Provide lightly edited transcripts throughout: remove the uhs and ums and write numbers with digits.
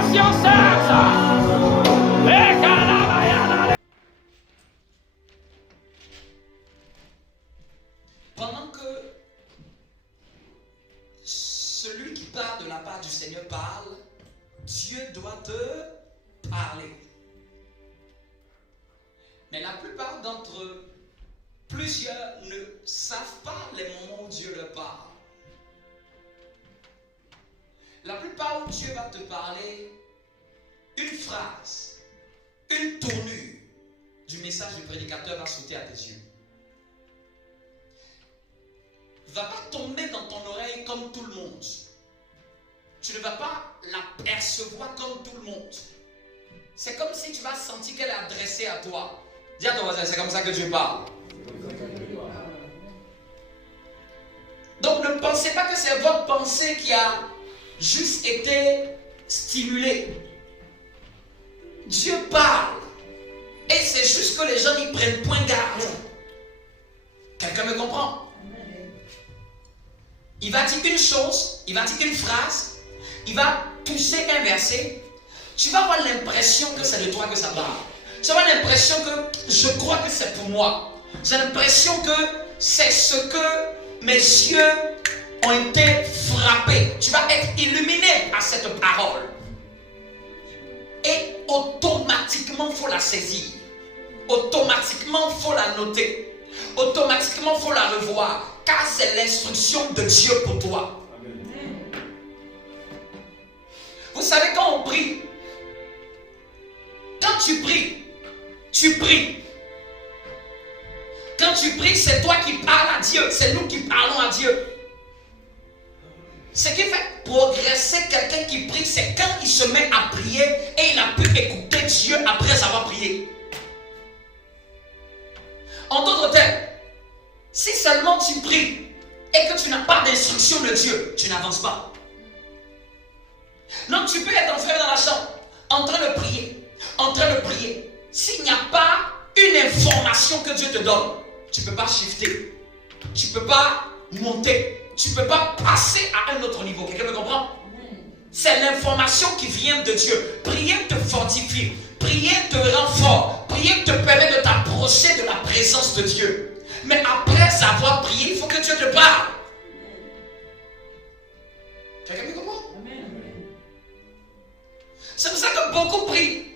Génération sainte. Pendant que celui qui parle de la part du Seigneur parle, Dieu doit te parler. Mais la plupart d'entre eux, plusieurs ne savent pas les moments où Dieu leur parle. La plupart où Dieu va te parler, une phrase, une tournure du message du prédicateur va sauter à tes yeux. Va pas tomber dans ton oreille comme tout le monde. Tu ne vas pas la percevoir comme tout le monde. C'est comme si tu vas sentir qu'elle est adressée à toi. Dis à ton voisin, c'est comme ça que Dieu parle. Donc ne pensez pas que c'est votre pensée qui a juste été stimulée. Dieu parle. Et c'est juste que les gens n'y prennent point garde. Quelqu'un me comprend? Il va dire une chose, il va dire une phrase, il va pousser un verset. Tu vas avoir l'impression que c'est de toi que ça parle. Tu vas avoir l'impression que je crois que c'est pour moi. J'ai l'impression que c'est ce que mes yeux ont été frappés. Tu vas être illuminé par cette parole. Et automatiquement, il faut la saisir. Automatiquement, il faut la noter. Automatiquement, il faut la revoir. Car c'est l'instruction de Dieu pour toi. Amen. Vous savez, quand on prie, quand tu pries, tu pries. Quand tu pries, c'est toi qui parles à Dieu. C'est nous qui parlons à Dieu. Ce qui fait progresser quelqu'un qui prie, c'est quand il se met à prier et il a pu écouter Dieu après avoir prié. En d'autres termes, si seulement tu pries et que tu n'as pas d'instruction de Dieu, tu n'avances pas. Donc tu peux être enfermé dans la chambre, en train de prier, en train de prier. S'il n'y a pas une information que Dieu te donne, tu ne peux pas shifter, tu ne peux pas monter, tu ne peux pas passer à un autre niveau. Quelqu'un me comprend? C'est l'information qui vient de Dieu. Prier te fortifie, prier te rend fort, prier te permet de t'approcher de la présence de Dieu. Mais après avoir prié, il faut que Dieu te parle. Quelqu'un me comprend? C'est pour ça que beaucoup prient.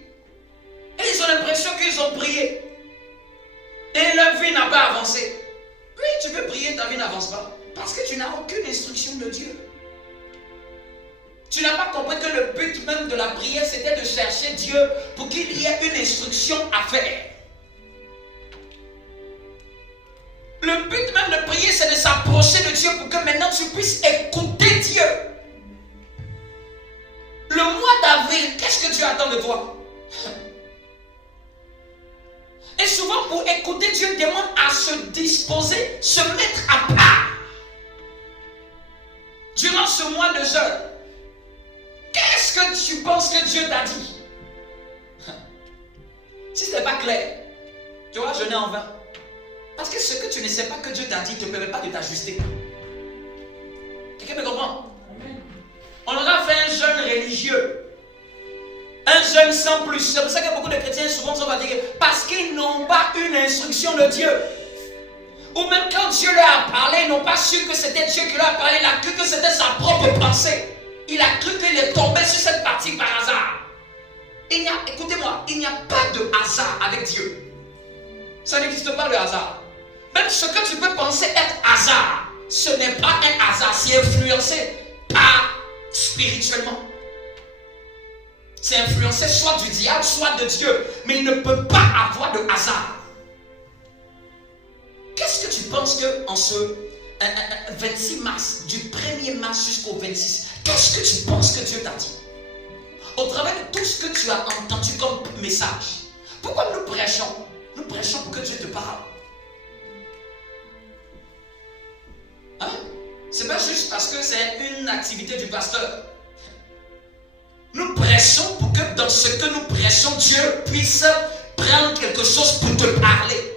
Et ils ont l'impression qu'ils ont prié. Et leur vie n'a pas avancé. Oui, tu peux prier, ta vie n'avance pas. Parce que tu n'as aucune instruction de Dieu. Tu n'as pas compris que le but même de la prière, c'était de chercher Dieu pour qu'il y ait une instruction à faire. Le but même de prier, c'est de s'approcher de Dieu pour que maintenant tu puisses écouter Dieu. Le mois d'avril, qu'est-ce que Dieu attend de toi? Et souvent, pour écouter Dieu, demande à se disposer, se mettre à part. Durant ce mois de jeûne, qu'est-ce que tu penses que Dieu t'a dit? Si ce n'est pas clair, tu vois, jeûner en vain. Parce que ce que tu ne sais pas que Dieu t'a dit ne te permet pas de t'ajuster. Quelqu'un me comprend? On aura fait un jeûne religieux. Un jeûne sans plus. C'est pour ça que beaucoup de chrétiens souvent sont fatigués. Parce qu'ils n'ont pas une instruction de Dieu. Ou même quand Dieu leur a parlé, ils n'ont pas su que c'était Dieu qui leur a parlé. Il a cru que c'était sa propre pensée. Il a cru qu'il est tombé sur cette partie par hasard. Écoutez-moi, il n'y a pas de hasard avec Dieu. Ça n'existe pas le hasard. Même ce que tu peux penser être hasard, ce n'est pas un hasard. C'est influencé par spirituellement. C'est influencé soit du diable, soit de Dieu. Mais il ne peut pas avoir de hasard. Qu'est-ce que tu penses qu'en ce 26 mars, du 1er mars jusqu'au 26, qu'est-ce que tu penses que Dieu t'a dit? Au travers de tout ce que tu as entendu comme message, pourquoi nous prêchons? Nous prêchons pour que Dieu te parle. Hein? C'est pas juste parce que c'est une activité du pasteur. Nous prêchons pour que dans ce que nous prêchons, Dieu puisse prendre quelque chose pour te parler.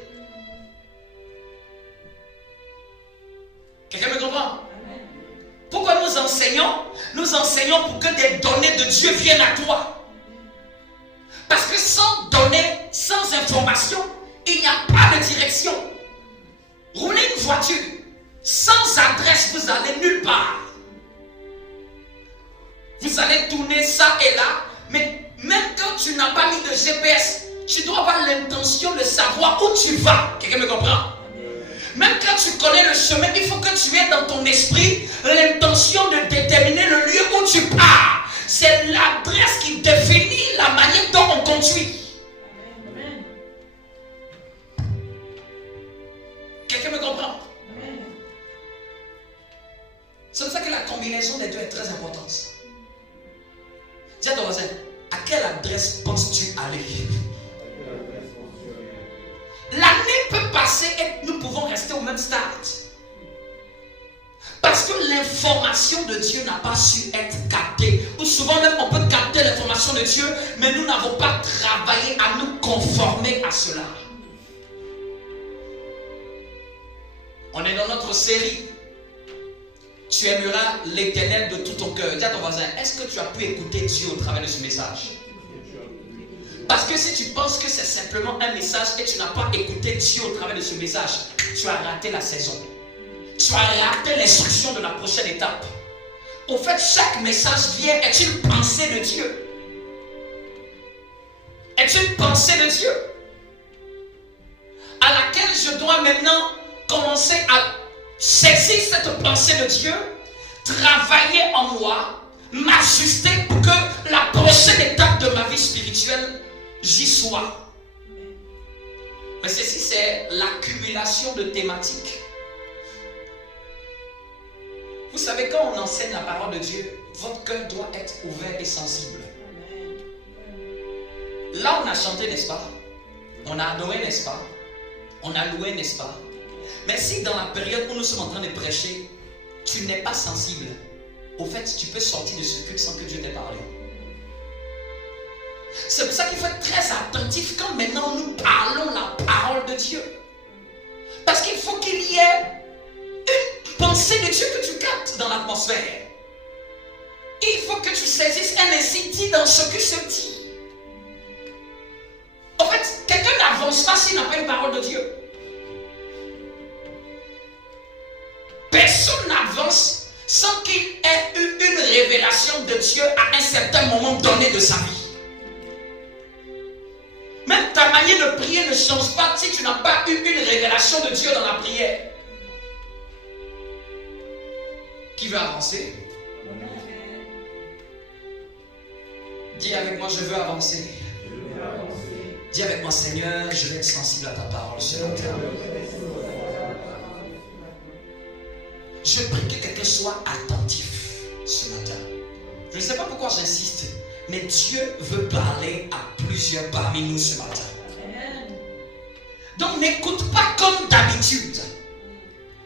Quelqu'un me comprend? Pourquoi nous enseignons? nous enseignons pour que des données de Dieu viennent à toi. Parce que sans données, sans information, il n'y a pas de direction. Rouler une voiture, sans adresse, vous allez nulle part. Vous allez tourner ça et là, mais même quand tu n'as pas mis de GPS, tu dois avoir l'intention de savoir où tu vas. Quelqu'un me comprend? Même quand tu connais le chemin, il faut que tu aies dans ton esprit l'intention de déterminer le lieu où tu pars. C'est l'adresse qui définit la manière dont on conduit. Amen. Quelqu'un me comprend? Amen. C'est pour ça que la combinaison des deux est très importante. Dis à ton voisin, à quelle adresse penses-tu aller? L'année peut passer et nous pouvons rester au même stade. Parce que l'information de Dieu n'a pas su être captée. Ou souvent même on peut capter l'information de Dieu, mais nous n'avons pas travaillé à nous conformer à cela. On est dans notre série. Tu aimeras l'Éternel de tout ton cœur. Dis à ton voisin, est-ce que tu as pu écouter Dieu au travers de ce message? Parce que si tu penses que c'est simplement un message et tu n'as pas écouté Dieu au travers de ce message, tu as raté la saison. Tu as raté l'instruction de la prochaine étape. Au fait, chaque message vient est une pensée de Dieu. Est une pensée de Dieu. À laquelle je dois maintenant commencer à saisir cette pensée de Dieu, travailler en moi, m'ajuster pour que la prochaine étape de ma vie spirituelle, j'y sois. Mais ceci, c'est l'accumulation de thématiques. Vous savez, quand on enseigne la parole de Dieu, votre cœur doit être ouvert et sensible. Là, on a chanté, n'est-ce pas? On a adoré, n'est-ce pas? On a loué, n'est-ce pas? Mais si dans la période où nous sommes en train de prêcher, tu n'es pas sensible, au fait, tu peux sortir de ce culte sans que Dieu t'ait parlé. C'est pour ça qu'il faut être très attentif quand maintenant nous parlons la parole de Dieu. Parce qu'il faut qu'il y ait une pensée de Dieu que tu captes dans l'atmosphère. Il faut que tu saisisses un ainsi dit dans ce que se dit. En fait, quelqu'un n'avance pas s'il n'a pas une parole de Dieu. Personne n'avance sans qu'il ait eu une révélation de Dieu à un certain moment donné de sa vie. Même ta manière de prier ne change pas si tu n'as pas eu une révélation de Dieu dans la prière. Qui veut avancer? Dis avec moi, je veux avancer. Dis avec moi, Seigneur, je vais être sensible à ta parole ce matin. Je prie que quelqu'un soit attentif ce matin. Je ne sais pas pourquoi j'insiste, mais Dieu veut parler à plusieurs parmi nous ce matin. Donc n'écoute pas comme d'habitude.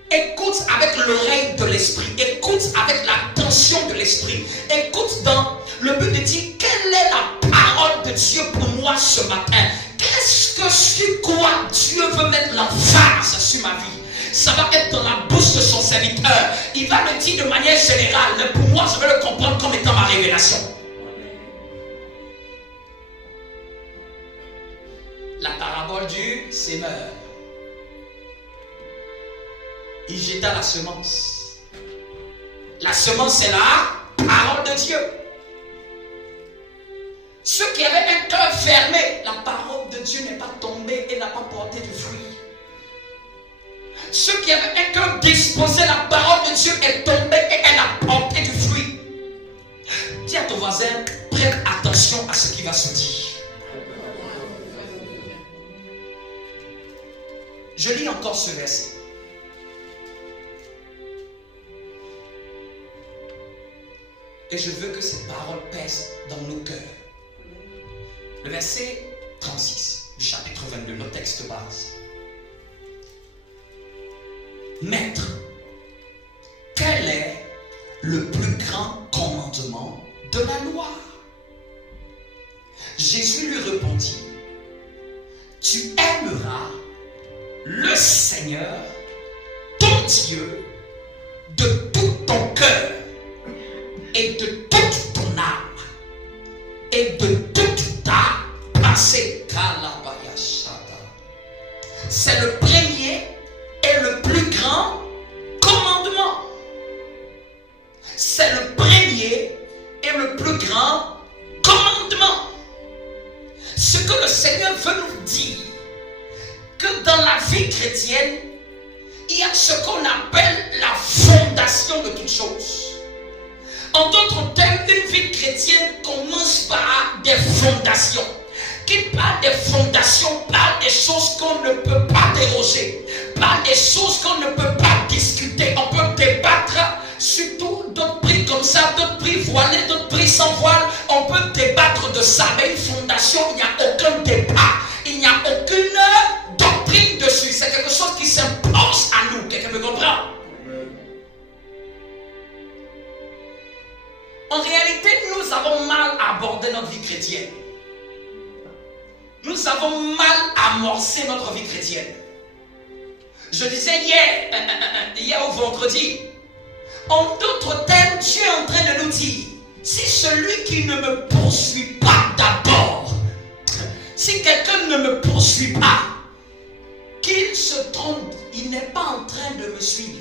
Écoute avec l'oreille de l'esprit. Écoute avec l'attention de l'esprit. Écoute dans le but de dire quelle est la parole de Dieu pour moi ce matin. Qu'est-ce que sur quoi Dieu veut mettre l'emphase sur ma vie? Ça va être dans la bouche de son serviteur. Il va me dire de manière générale, mais pour moi, je vais le comprendre comme étant ma révélation. La parabole du sémeur. Il jeta la semence. La semence, c'est la parole de Dieu. Ceux qui avaient un cœur fermé, la parole de Dieu n'est pas tombée et n'a pas porté de fruit. Ceux qui avaient un cœur disposé, la parole de Dieu est tombée et elle a porté du fruit. Dis à ton voisin, prête attention à ce qui va se dire. Je lis encore ce verset. Et je veux que cette parole pèse dans nos cœurs. Le verset 36 du chapitre 22, notre texte base. Maître, quel est le plus grand commandement de la loi? Jésus lui répondit, tu aimeras le Seigneur, ton Dieu, de tout ton cœur et de toute ton âme et de toute ta pensée. C'est le premier et le plus grand commandement. C'est le premier et le plus grand commandement. Ce que le Seigneur veut nous dire, que dans la vie chrétienne, il y a ce qu'on appelle la fondation de toutes choses. En d'autres termes, une vie chrétienne commence par des fondations. Qui parle des fondations, parle des choses qu'on ne peut pas déroger, parle des choses qu'on ne peut pas discuter. On peut débattre surtout d'autres prix comme ça, d'autres prix voilés, d'autres prix sans voile. On peut débattre de ça, mais une fondation, il n'y a aucun débat, il n'y a aucune doctrine dessus. C'est quelque chose qui s'impose à nous. Quelqu'un me comprend? En réalité, nous avons mal abordé notre vie chrétienne. Nous avons mal amorcé notre vie chrétienne. Je disais hier ou vendredi, en d'autres termes, Dieu est en train de nous dire, si celui qui ne me poursuit pas d'abord, si quelqu'un ne me poursuit pas, qu'il se trompe, il n'est pas en train de me suivre.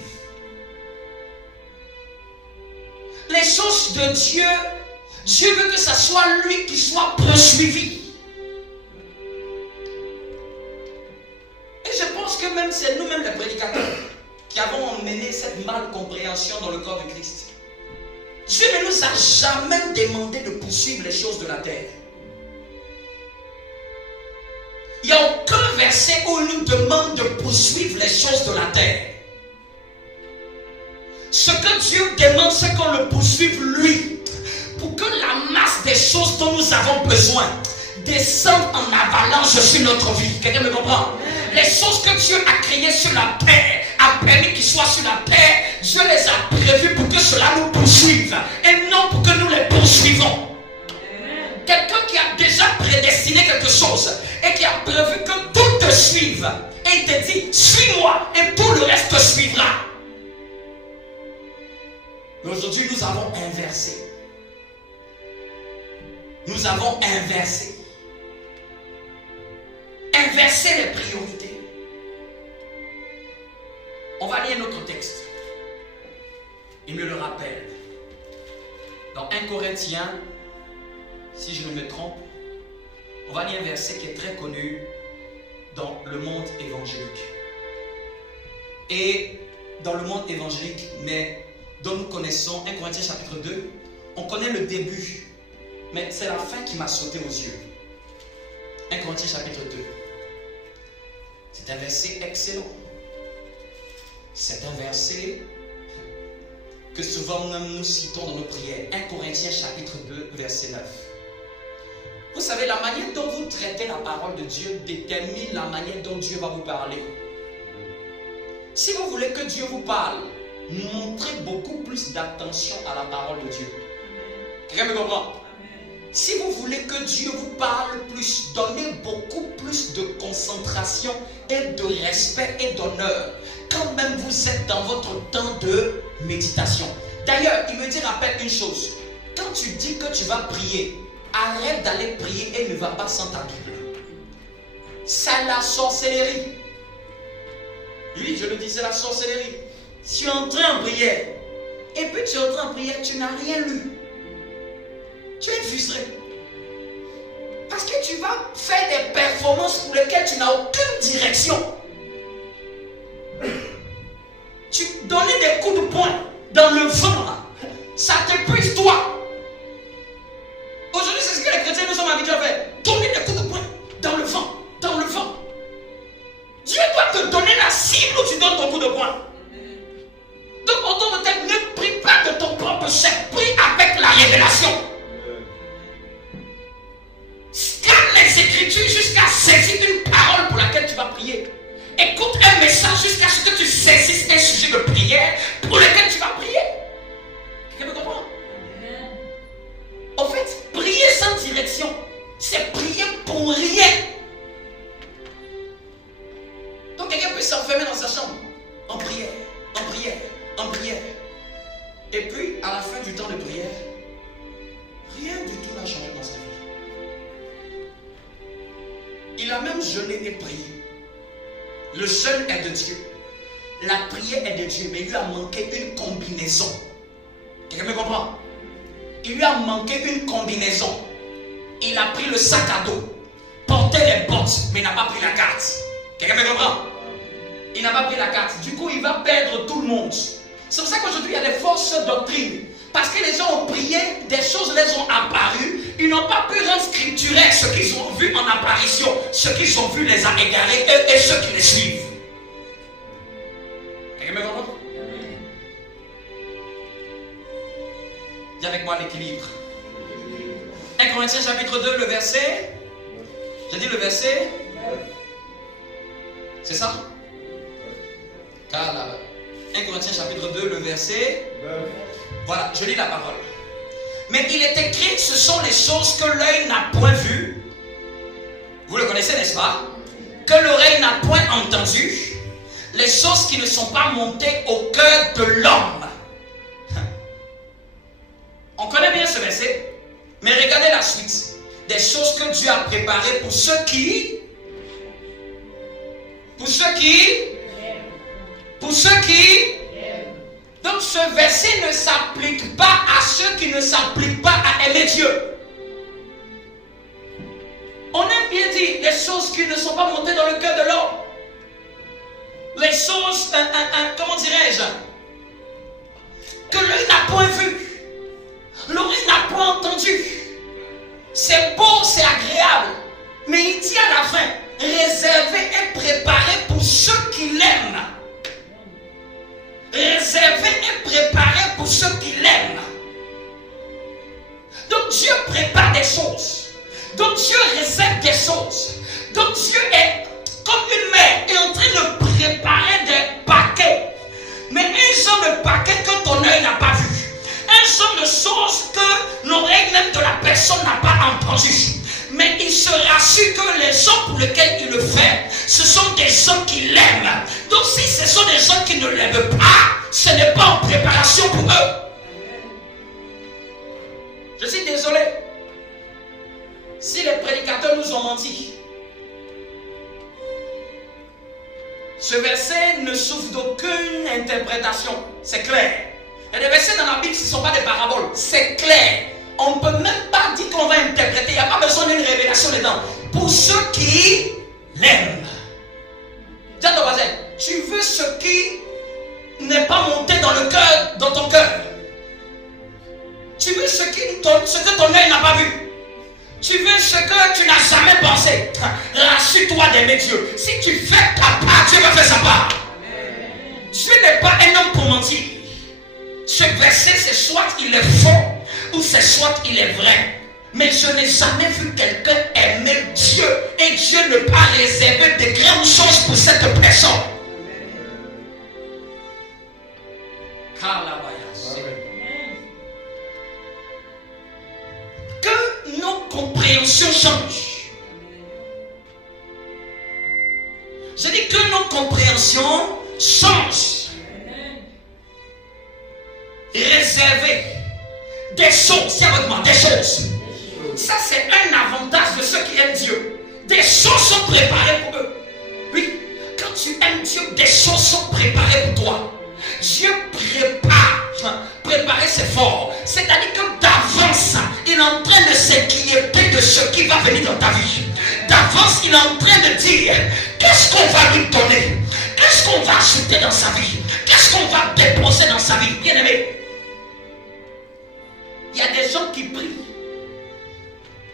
Les choses de Dieu, Dieu veut que ce soit lui qui soit poursuivi. Et je pense que même c'est nous-mêmes les prédicateurs qui avons emmené cette malcompréhension dans le corps de Christ. Dieu ne nous a jamais demandé de poursuivre les choses de la terre. Il n'y a aucun verset où il nous demande de poursuivre les choses de la terre. Ce que Dieu demande, c'est qu'on le poursuive lui, pour que la masse des choses dont nous avons besoin descende en avalanche sur notre vie. Quelqu'un me comprend? Les choses que Dieu a créées sur la terre, a permis qu'ils soient sur la terre, Dieu les a prévues pour que cela nous poursuive et non pour que nous les poursuivons. Quelqu'un qui a déjà prédestiné quelque chose et qui a prévu que tout te suive et il te dit suis-moi et tout le reste te suivra. Mais aujourd'hui nous avons inversé. Nous avons inversé. Inverser les priorités. On va lire notre texte. Il me le rappelle. Dans 1 Corinthiens, si je ne me trompe, on va lire un verset qui est très connu dans le monde évangélique. Et dans le monde évangélique, mais dont nous connaissons 1 Corinthiens chapitre 2, on connaît le début, mais c'est la fin qui m'a sauté aux yeux. 1 Corinthiens chapitre 2. C'est un verset excellent. C'est un verset que souvent nous citons dans nos prières. 1 Corinthiens chapitre 2, verset 9. Vous savez, la manière dont vous traitez la parole de Dieu détermine la manière dont Dieu va vous parler. Si vous voulez que Dieu vous parle, montrez beaucoup plus d'attention à la parole de Dieu. Quelqu'un me comprend? Si vous voulez que Dieu vous parle plus, donnez beaucoup plus de concentration et de respect et d'honneur quand même vous êtes dans votre temps de méditation. D'ailleurs, il me dit, rappelle une chose. Quand tu dis que tu vas prier, arrête d'aller prier et ne va pas sans ta Bible. C'est la sorcellerie. Oui, je le dis, c'est la sorcellerie. Tu es entré en prière et puis tu es entré en prière, tu n'as rien lu. Tu es frustré. Parce que tu vas faire des performances pour lesquelles tu n'as aucune direction. Tu donnais des coups de poing dans le vent. Ça t'épuise toi. Aujourd'hui, c'est ce que les chrétiens nous sommes habitués à faire. Donner des coups de poing dans le vent. Dans le vent. Dieu doit te donner la cible où tu donnes ton coup de poing. Donc, en tant que tel, ne prie pas de ton propre chef. Prie avec la révélation. Scanne les Écritures jusqu'à saisir une parole pour laquelle tu vas prier. Écoute un message jusqu'à ce que tu saisisses un sujet de prière pour lequel tu vas prier. Quelqu'un me comprend? En fait, prier sans direction, c'est prier pour rien. Donc quelqu'un peut s'enfermer dans sa chambre en prière, en prière, en prière. Et puis, à la fin du temps de prière, changé dans sa vie. Il a même jeûné et prié. Le jeûne est de Dieu. La prière est de Dieu. Mais il lui a manqué une combinaison. Quelqu'un me comprend? Il lui a manqué une combinaison. Il a pris le sac à dos, porté les bottes, mais il n'a pas pris la carte. Quelqu'un me comprend? Il n'a pas pris la carte. Du coup, il va perdre tout le monde. C'est pour ça qu'aujourd'hui, il y a des fausses doctrines. Parce que les gens ont prié, des choses les ont apparues. Ils n'ont pas pu rendre scripturaire ce qu'ils ont vu en apparition. Ce qu'ils ont vu les a égarés, eux et ceux qui les suivent. Quelqu'un me comprend? Dis avec moi l'équilibre. 1 Corinthiens chapitre 2, le verset. J'ai dit le verset. C'est ça? 1 Corinthiens chapitre 2, le verset. Voilà, je lis la parole. Mais il est écrit, ce sont les choses que l'œil n'a point vues. Vous le connaissez, n'est-ce pas? Que l'oreille n'a point entendu. Les choses qui ne sont pas montées au cœur de l'homme. On connaît bien ce verset. Mais regardez la suite. Des choses que Dieu a préparées pour ceux qui... Donc ce verset ne s'applique pas à ceux qui ne s'appliquent pas à aimer Dieu. On aime bien dire les choses qui ne sont pas montées dans le cœur de l'homme. Les choses, comment dirais-je, que l'œil n'a point vu, l'oreille n'a point entendu. C'est beau, c'est agréable, mais il dit à la fin, réservé et préparé pour ceux qui l'aiment. Réservé et préparé pour ceux qui l'aiment. Donc Dieu prépare des choses. Donc Dieu réserve des choses. Donc Dieu est comme une mère est en train de préparer des paquets. Mais un genre de paquet que ton œil n'a pas vu. Un genre de choses que l'oreille même de la personne n'a pas entendu. Mais il se rassure que les gens pour lesquels il le fait, ce sont des gens qui l'aiment. Donc si ce sont des gens qui ne l'aiment pas, ce n'est pas en préparation pour eux. Je suis désolé. Si les prédicateurs nous ont menti, ce verset ne souffre d'aucune interprétation. C'est clair. Et les versets dans la Bible, ce ne sont pas des paraboles. C'est clair. On ne peut même pas dire qu'on va interpréter. Il n'y a pas besoin d'une révélation dedans. Pour ceux qui l'aiment. Dis à ton voisin, tu veux ce qui n'est pas monté dans le cœur, dans ton cœur. Tu veux ce que ton œil n'a pas vu. Tu veux ce que tu n'as jamais pensé. Rassure-toi d'aimer Dieu. Si tu fais ta part, Dieu va faire sa part. Dieu n'est pas un homme pour mentir. Ce verset, c'est soit il est faux, ou c'est soit il est vrai. Mais je n'ai jamais vu quelqu'un aimer Dieu et Dieu ne pas réserver de grandes choses pour cette personne. Que nos compréhensions changent. Je dis que nos compréhensions changent. Réserver des choses, c'est avec moi, des choses. Ça, c'est un avantage de ceux qui aiment Dieu. Des choses sont préparées pour eux. Oui, quand tu aimes Dieu, des choses sont préparées pour toi. Dieu prépare. Préparer, c'est fort. C'est-à-dire que d'avance, il est en train de s'inquiéter de ce qui va venir dans ta vie. D'avance, il est en train de dire qu'est-ce qu'on va lui donner, qu'est-ce qu'on va ajouter dans sa vie, qu'est-ce qu'on va déposer dans sa vie. Bien aimé, il y a des gens qui prient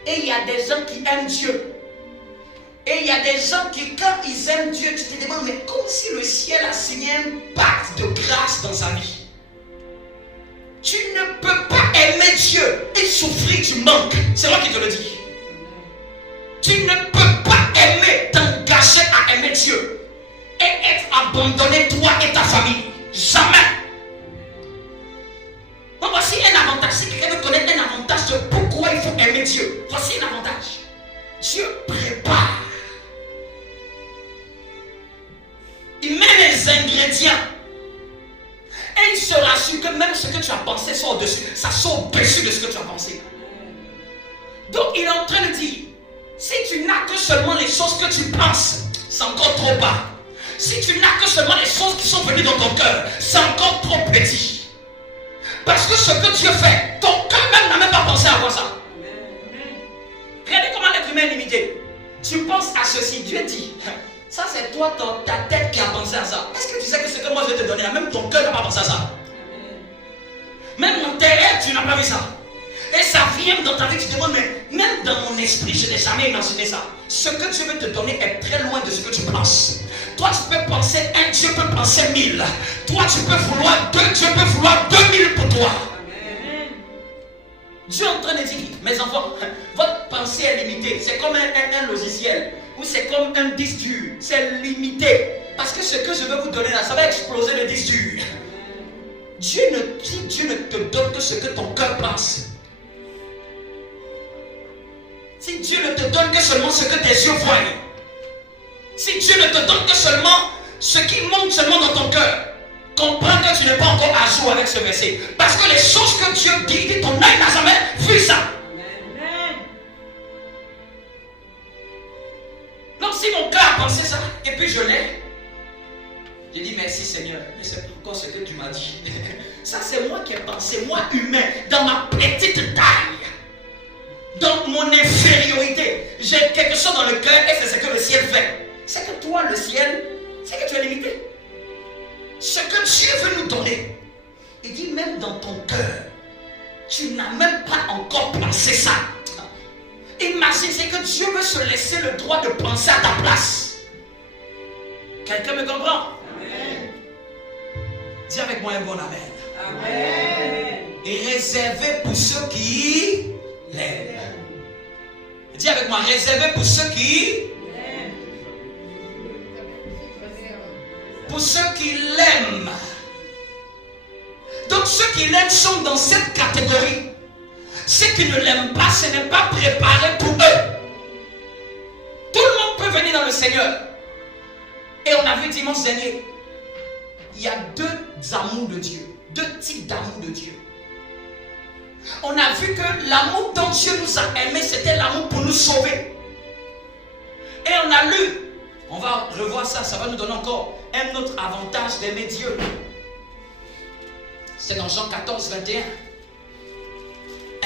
et il y a des gens qui aiment Dieu. Et il y a des gens qui, quand ils aiment Dieu, tu te demandes, mais comme si le ciel a signé un pacte de grâce dans sa vie. Tu ne peux pas aimer Dieu et souffrir du manque. C'est moi qui te le dis. Tu ne peux pas aimer, t'engager à aimer Dieu et être abandonné, toi et ta famille. Jamais. Donc voici un avantage. Si quelqu'un veut connaître un avantage de pourquoi il faut aimer Dieu, voici un avantage. Dieu prépare. Il met les ingrédients. Et il se rassure que même ce que tu as pensé soit au-dessus. Ça sort au-dessus de ce que tu as pensé. Donc il est en train de dire, si tu n'as que seulement les choses que tu penses, c'est encore trop bas. Si tu n'as que seulement les choses qui sont venues dans ton cœur, c'est encore trop petit. Parce que ce que Dieu fait, ton cœur même n'a même pas pensé à voir ça. Regardez comment l'être humain est limité. Tu penses à ceci, Dieu dit, ça c'est toi, ta tête qui a pensé à ça. Est-ce que tu sais que ce que moi je vais te donner, même ton cœur n'a pas pensé à ça? Même dans tes rêves, tu n'as pas vu ça. Et ça vient dans ta vie, tu te demandes, mais même dans mon esprit, je n'ai jamais imaginé ça. Ce que Dieu veut te donner est très loin de ce que tu penses. Toi, tu peux penser un, Dieu peut penser 1000. Toi, tu peux vouloir 2, Dieu peut vouloir 2000 pour toi. Amen. Dieu est en train de dire, mes enfants, votre pensée est limitée. C'est comme un logiciel, ou c'est comme un disque dur. C'est limité. Parce que ce que je veux vous donner là, ça va exploser le disque dur. Dieu ne te donne que ce que ton cœur pense. Si Dieu ne te donne que seulement ce que tes yeux voient, si Dieu ne te donne que seulement ce qui monte seulement dans ton cœur, comprends que tu n'es pas encore à jour avec ce verset. Parce que les choses que Dieu dit, ton œil n'a jamais vu ça. Amen. Donc si mon cœur a pensé ça, et puis je l'ai, j'ai dit merci Seigneur, mais c'est encore ce que tu m'as dit. Ça c'est moi qui ai pensé, moi humain, dans ma petite taille. Dans mon infériorité, j'ai quelque chose dans le cœur et c'est ce que le ciel fait. C'est que toi, le ciel, c'est que tu es limité. Ce que Dieu veut nous donner, il dit même dans ton cœur, tu n'as même pas encore pensé ça. Imagine, c'est que Dieu veut se laisser le droit de penser à ta place. Quelqu'un me comprend? Amen. Dis avec moi un bon amen. Amen. Et réservé pour ceux qui l'aiment. Dis avec moi, réservé pour ceux qui l'aiment. Pour ceux qui l'aiment. Donc ceux qui l'aiment sont dans cette catégorie. Ceux qui ne l'aiment pas, ce n'est pas préparé pour eux. Tout le monde peut venir dans le Seigneur. Et on a vu dimanche dernier, il y a deux amours de Dieu, deux types d'amour de Dieu. On a vu que l'amour dont Dieu nous a aimés, c'était l'amour pour nous sauver. Et on a lu, on va revoir ça, ça va nous donner encore un autre avantage d'aimer Dieu. C'est dans Jean 14, 21.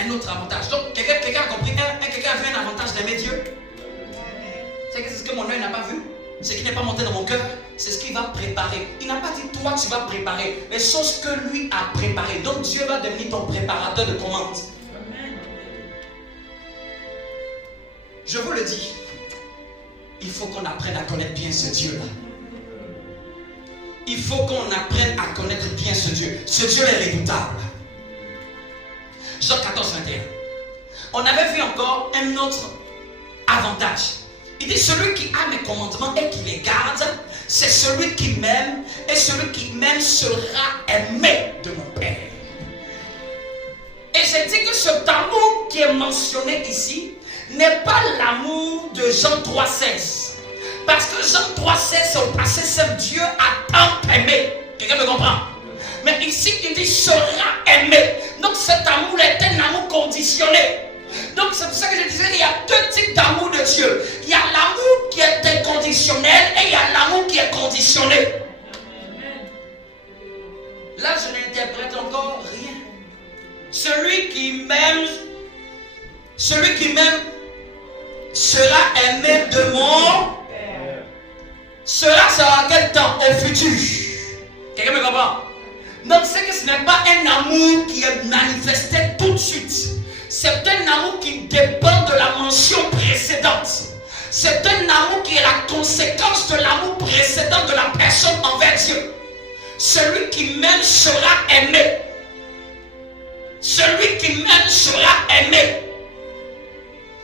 Un autre avantage. Donc, quelqu'un a compris, quelqu'un a vu un avantage d'aimer Dieu? C'est ce que mon œil n'a pas vu. Ce qui n'est pas monté dans mon cœur, c'est ce qu'il va préparer. Il n'a pas dit toi tu vas préparer les choses que lui a préparées. Donc Dieu va devenir ton préparateur de commandes. Je vous le dis, il faut qu'on apprenne à connaître bien ce Dieu-là. Il faut qu'on apprenne à connaître bien ce Dieu. Ce Dieu est redoutable. Jean 14, 21. On avait vu encore un autre avantage. Il dit, celui qui a mes commandements et qui les garde, c'est celui qui m'aime, et celui qui m'aime sera aimé de mon Père. Et j'ai dit que cet amour qui est mentionné ici n'est pas l'amour de Jean 3,16. Parce que Jean 3,16, c'est au passé, c'est Dieu a tant aimé. Quelqu'un me comprend? Mais ici, il dit sera aimé. Donc cet amour est un amour conditionné. Donc c'est pour ça que je disais qu'il y a deux types d'amour de Dieu. Il y a l'amour qui est inconditionnel et il y a l'amour qui est conditionné. Là je n'interprète encore rien. Celui qui m'aime sera aimé de mon Père. Cela sera quel temps? Au futur. Quelqu'un me comprend? Donc c'est que ce n'est pas un amour qui est manifesté tout de suite. C'est un amour qui dépend de la mention précédente. C'est un amour qui est la conséquence de l'amour précédent de la personne envers Dieu. Celui qui m'aime sera aimé. Celui qui m'aime sera aimé.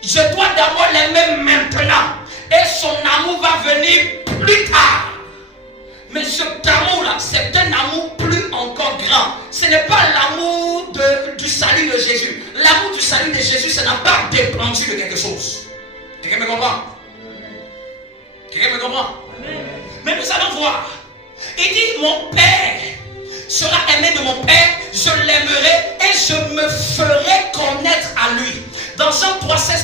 Je dois d'abord l'aimer maintenant. Et son amour va venir plus tard. Mais cet amour-là, c'est un amour plus encore grand. Ce n'est pas l'amour du salut de Jésus. L'amour du salut de Jésus, ça n'a pas dépendu de quelque chose. Quelqu'un me comprend? Quelqu'un me comprend? Mais nous allons voir. Il dit, mon Père sera aimé de mon Père, je l'aimerai et je me ferai connaître à lui. Dans Jean 3,16,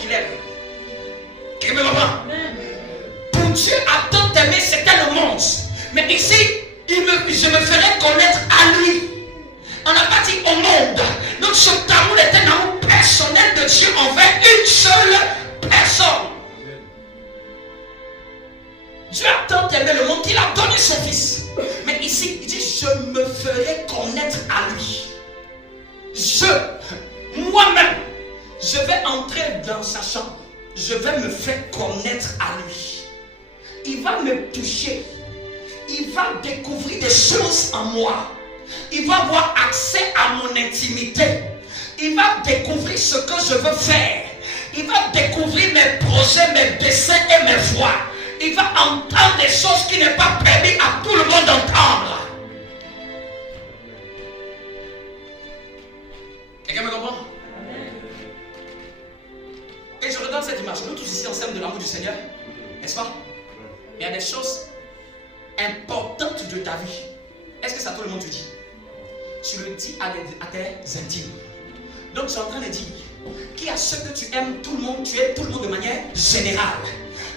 qu'il aime. Quelqu'un me comprend? Pour Dieu a tant aimé, c'était le monde. Mais ici, je me ferai connaître à lui. On n'a pas dit au monde. Donc ce amour est un amour personnel de Dieu envers une seule personne. Dieu a tant aimé le monde qu'il a donné son fils. Mais ici, il dit, je me ferai connaître à lui. Moi-même, je vais entrer dans sa chambre. Je vais me faire connaître à lui. Il va me toucher. Il va découvrir des choses en moi. Il va avoir accès à mon intimité. Il va découvrir ce que je veux faire. Il va découvrir mes projets, mes desseins et mes voies. Il va entendre des choses qui n'est pas permis à tout le monde d'entendre. Quelqu'un me comprend? Et je redonne cette image. Nous tous ici ensemble de l'amour du Seigneur, n'est-ce pas? Il y a des choses importantes de ta vie. Est-ce que ça tout le monde te dit? Tu le dis à tes intimes. Donc tu es en train de dire qu'il y a ceux que tu aimes tout le monde, tu aimes tout le monde de manière générale.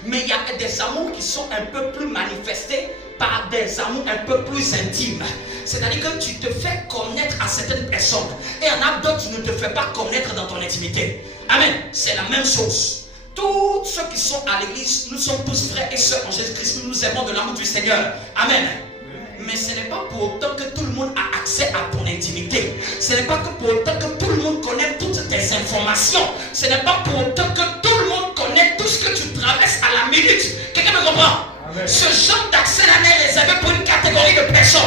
Mais il y a des amours qui sont un peu plus manifestés par des amours un peu plus intimes. C'est-à-dire que tu te fais connaître à certaines personnes. Et en a d'autres, tu ne te fais pas connaître dans ton intimité. Amen. C'est la même chose. Tous ceux qui sont à l'église, nous sommes tous frères et sœurs en Jésus-Christ. Nous nous aimons de l'amour du Seigneur. Amen. Mais ce n'est pas pour autant que tout le monde a accès à ton intimité. Ce n'est pas que pour autant que tout le monde connaît toutes tes informations. Ce n'est pas pour autant que tout le monde connaît tout ce que tu traverses à la minute. Quelqu'un me comprend? Amen. Ce genre d'accès-là n'est réservé pour une catégorie de personnes.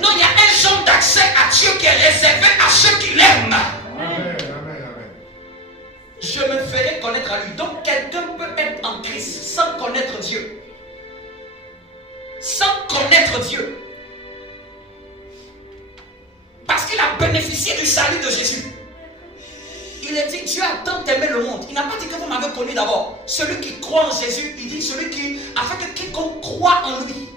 Non, il y a un genre d'accès à Dieu qui est réservé à ceux qui l'aiment. Amen. Je me ferai connaître à lui. Donc quelqu'un peut être en Christ sans connaître Dieu. Sans connaître Dieu. Parce qu'il a bénéficié du salut de Jésus. Il a dit, Dieu a tant aimé le monde. Il n'a pas dit que vous m'avez connu d'abord. Celui qui croit en Jésus, il dit celui qui, afin que quiconque croit en lui,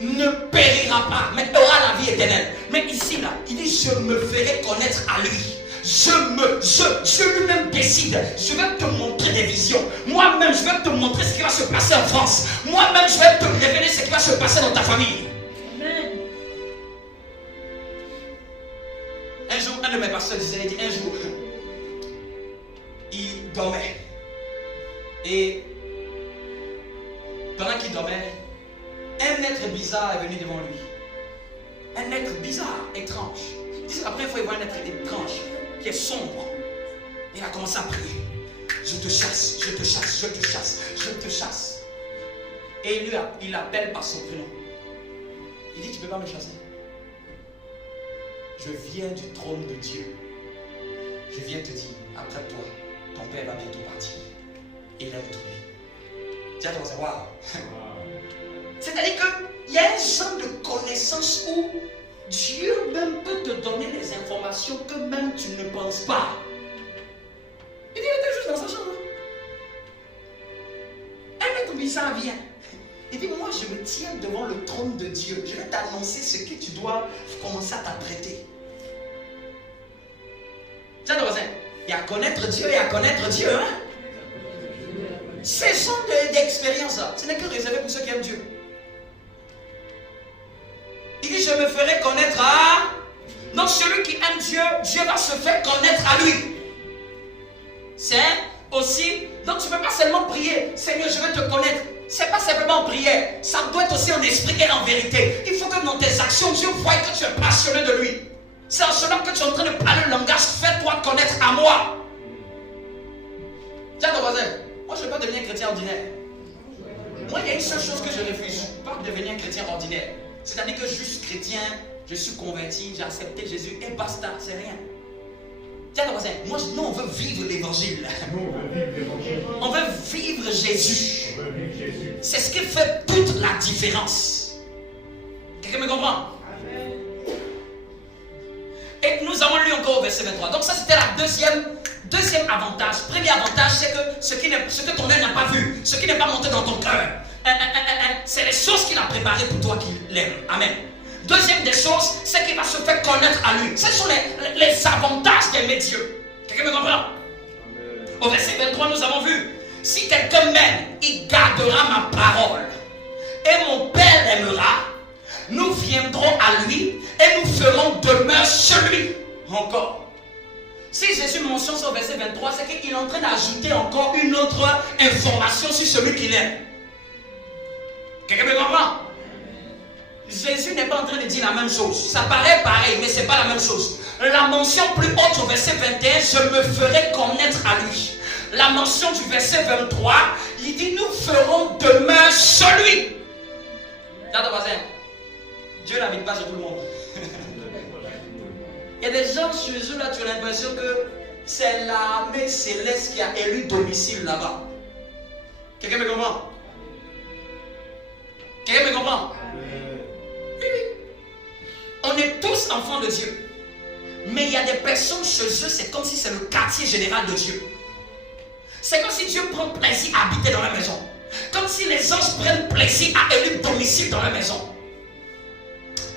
ne périra pas, mais aura la vie éternelle. Mais ici, là, il dit, je me ferai connaître à lui. Je lui-même décide. Je vais te montrer des visions. Moi-même, je vais te montrer ce qui va se passer en France. Moi-même, je vais te révéler ce qui va se passer dans ta famille. Un jour, un de mes pasteurs disait, il dit, un jour, il dormait. Et pendant qu'il dormait, un être bizarre est venu devant lui. Un être bizarre, étrange. Il dit, la première fois, il voit un être étrange, qui est sombre. Il a commencé à prier. Je te chasse, je te chasse, je te chasse, je te chasse. Et il l'appelle par son prénom. Il dit, tu ne peux pas me chasser. Je viens du trône de Dieu. Je viens te dire, après toi, ton père va bientôt partir. Et lève-toi. Tiens, tu vas savoir. C'est-à-dire qu'il y a un genre de connaissance où Dieu même peut te donner des informations que même tu ne penses pas. Il dit, il était juste dans sa chambre. Un être bizarre vient. Il dit, moi je me tiens devant le trône de Dieu. Je vais t'annoncer ce que tu dois commencer à t'apprêter. Tiens, ton voisin, il y a à connaître Dieu et à connaître Dieu. Hein? Ces sont d'expériences là. Ce n'est que réservé pour ceux qui aiment Dieu. Il dit, je me ferai connaître à... Donc celui qui aime Dieu, Dieu va se faire connaître à lui. C'est aussi... Donc tu ne peux pas seulement prier, Seigneur, je veux te connaître. Ce n'est pas simplement en prière, ça doit être aussi en esprit et en vérité. Il faut que dans tes actions, Dieu voie que tu es passionné de lui. C'est en cela que tu es en train de parler le langage, fais-toi connaître à moi. Tiens ton voisin, moi je ne veux pas devenir un chrétien ordinaire. Moi il y a une seule chose que je refuse, pas devenir un chrétien ordinaire. C'est-à-dire que juste chrétien, je suis converti, j'ai accepté Jésus et basta, c'est rien. Tiens ton voisin, moi nous on veut vivre l'évangile. On veut vivre Jésus. C'est ce qui fait toute la différence. Quelqu'un me comprend? Et nous avons lu encore au verset 23. Donc ça c'était la deuxième avantage. Premier avantage, c'est que ce que ton œil n'a pas vu, ce qui n'est pas monté dans ton cœur, c'est les choses qu'il a préparées pour toi qui l'aimes. Amen. Deuxième des choses, c'est qu'il va se faire connaître à lui. Ce sont les avantages d'aimer Dieu. Quelqu'un me comprend? Au verset 23, nous avons vu, si quelqu'un m'aime, il gardera ma parole. Et mon Père l'aimera. Nous viendrons à lui et nous ferons demeure chez lui. Encore. Si Jésus mentionne sur verset 23, c'est qu'il est en train d'ajouter encore une autre information sur celui qu'il aime. Quelqu'un me comprend? Jésus n'est pas en train de dire la même chose. Ça paraît pareil, mais ce n'est pas la même chose. La mention plus haute au verset 21, je me ferai connaître à lui. La mention du verset 23, il dit nous ferons demeure chez lui. Regarde ton voisin. Dieu n'habite pas chez tout le monde. Il y a des gens chez eux là, tu as l'impression que c'est l'armée céleste qui a élu domicile là-bas. Quelqu'un me comprend? Quelqu'un me comprend? Oui. On est tous enfants de Dieu. Mais il y a des personnes chez eux, c'est comme si c'est le quartier général de Dieu. C'est comme si Dieu prend plaisir à habiter dans la maison. Comme si les anges prennent plaisir à élire domicile dans la maison.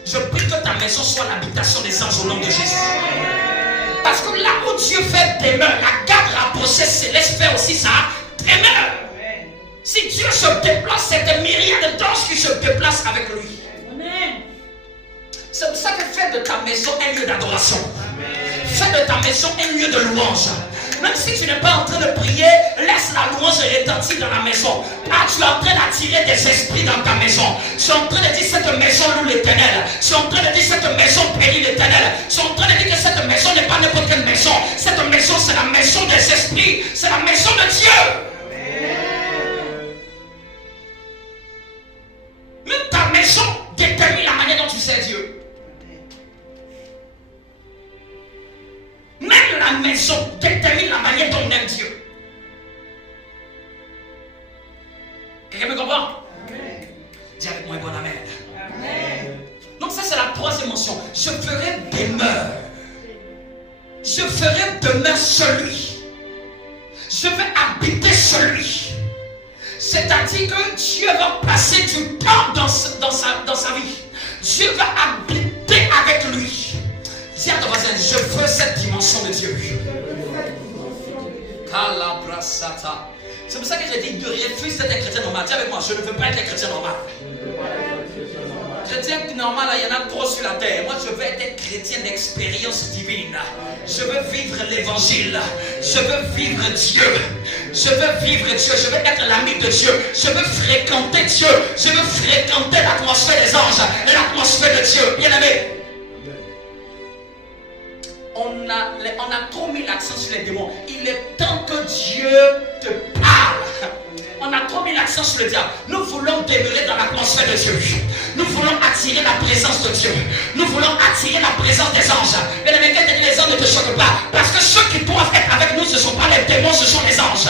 Je prie que ta maison soit l'habitation des anges au nom de Jésus. Parce que là où Dieu fait demeure, la garde rapprochée céleste fait aussi ça demeure. Si Dieu se déplace, c'est des myriades d'anges qui se déplacent avec lui. C'est pour ça que fais de ta maison un lieu d'adoration. Fais de ta maison un lieu de louange. Même si tu n'es pas en train de prier, laisse la louange retentir dans la maison. Ah, tu es en train d'attirer des esprits dans ta maison. Je suis en train de dire cette maison loue l'Éternel. Je suis en train de dire cette maison bénit l'Éternel. Je suis en train de dire que cette maison n'est pas n'importe quelle maison. Cette maison, c'est la maison des esprits. C'est la maison de Dieu. Même ta maison détermine la manière dont tu sais Dieu. Même la maison détermine la manière dont on aime Dieu. Quelqu'un me comprend? Amen. Dis avec moi, bon amen. Amen. Donc ça c'est la troisième mention. Je ferai demeure. Je ferai demeure celui. Je vais habiter celui. C'est-à-dire que Dieu va passer du temps dans sa vie. Dieu va habiter avec lui. Dis à ton voisin, je veux cette dimension de Dieu. C'est pour ça que j'ai dit, refuse d'être un chrétien normal. Dis avec moi, je ne veux pas être un chrétien normal. Chrétien normal, il y en a trop sur la terre. Moi, je veux être un chrétien d'expérience divine. Je veux vivre l'évangile. Je veux vivre Dieu. Je veux vivre Dieu. Je veux être l'ami de Dieu. Je veux fréquenter Dieu. Je veux fréquenter l'atmosphère des anges, l'atmosphère de Dieu. Bien aimé. On a trop mis l'accent sur les démons. Il est temps que Dieu te parle. On a trop mis l'accent sur le diable. Nous voulons demeurer dans l'atmosphère de Dieu. Nous voulons attirer la présence de Dieu. Nous voulons attirer la présence des anges. Mais les anges ne te choquent pas. Parce que ceux qui doivent être avec nous, ce ne sont pas les démons, ce sont les anges.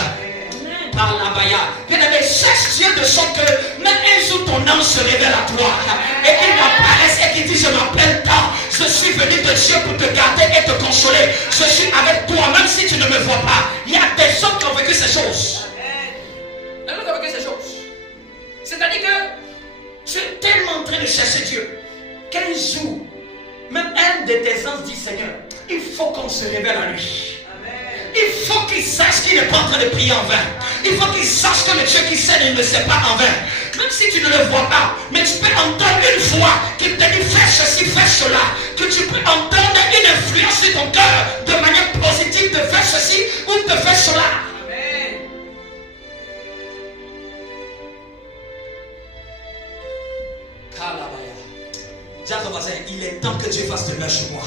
Par la baya. Bien-aimé, cherche Dieu de sorte que même un jour ton âme se révèle à toi. Et qu'il m'apparaisse et qu'il dit, je m'appelle tant. Je suis venu de Dieu pour te garder et te consoler. Je suis avec toi, même si tu ne me vois pas. Il y a des gens qui ont vécu ces choses. Des gens qui ont vécu ces choses. C'est-à-dire que tu es tellement en train de chercher Dieu qu'un jour, même un de tes anges dit, Seigneur, il faut qu'on se révèle à lui. Il faut qu'il sache qu'il n'est pas en train de prier en vain. Il faut qu'il sache que le Dieu qui sait, il ne sait pas en vain. Même si tu ne le vois pas, mais tu peux entendre une voix qui te dit fais ceci, fais cela. Que tu peux entendre une influence sur ton cœur de manière positive de faire ceci ou de faire cela. Amen. Kalabaya. Dis à ton voisin, il est temps que Dieu fasse demeure chez moi.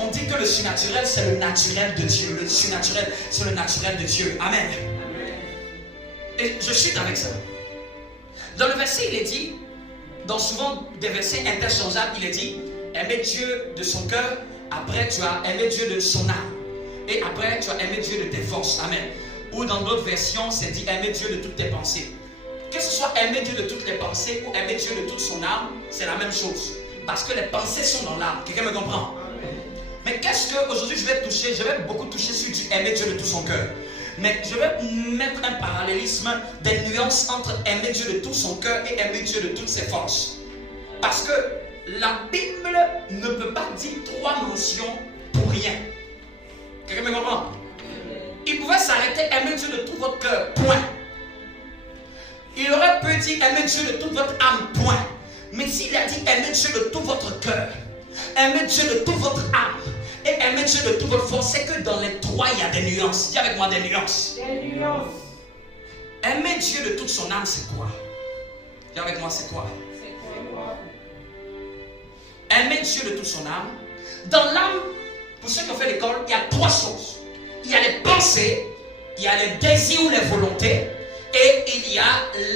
On dit que le surnaturel, c'est le naturel de Dieu. Le surnaturel, c'est le naturel de Dieu. Amen. Amen. Et je chute avec ça. Dans le verset, il est dit, dans souvent des versets interchangeables, il est dit, aimer Dieu de son cœur, après tu as aimé Dieu de son âme. Et après, tu as aimé Dieu de tes forces. Amen. Ou dans d'autres versions, c'est dit, aimer Dieu de toutes tes pensées. Que ce soit aimer Dieu de toutes les pensées ou aimer Dieu de toute son âme, c'est la même chose. Parce que les pensées sont dans l'âme. Quelqu'un me comprend? Mais qu'est-ce que aujourd'hui je vais toucher? Je vais beaucoup toucher sur aimer Dieu de tout son cœur. Mais je vais mettre un parallélisme des nuances entre aimer Dieu de tout son cœur et aimer Dieu de toutes ses forces. Parce que la Bible ne peut pas dire trois mentions pour rien. Quelqu'un me comprend? Il pouvait s'arrêter, aimer Dieu de tout votre cœur, point. Il aurait pu dire aimer Dieu de toute votre âme, point. Mais s'il a dit aimer Dieu de tout votre cœur, aimer Dieu de toute votre âme et aimer Dieu de toute votre force, c'est que dans les trois il y a des nuances. Dis avec moi des nuances. Des nuances. Aimer Dieu de toute son âme, c'est quoi? Dis avec moi, c'est quoi? Aimer Dieu de toute son âme. Dans l'âme, pour ceux qui ont fait l'école, il y a trois choses. Il y a les pensées, il y a les désirs ou les volontés, et il y a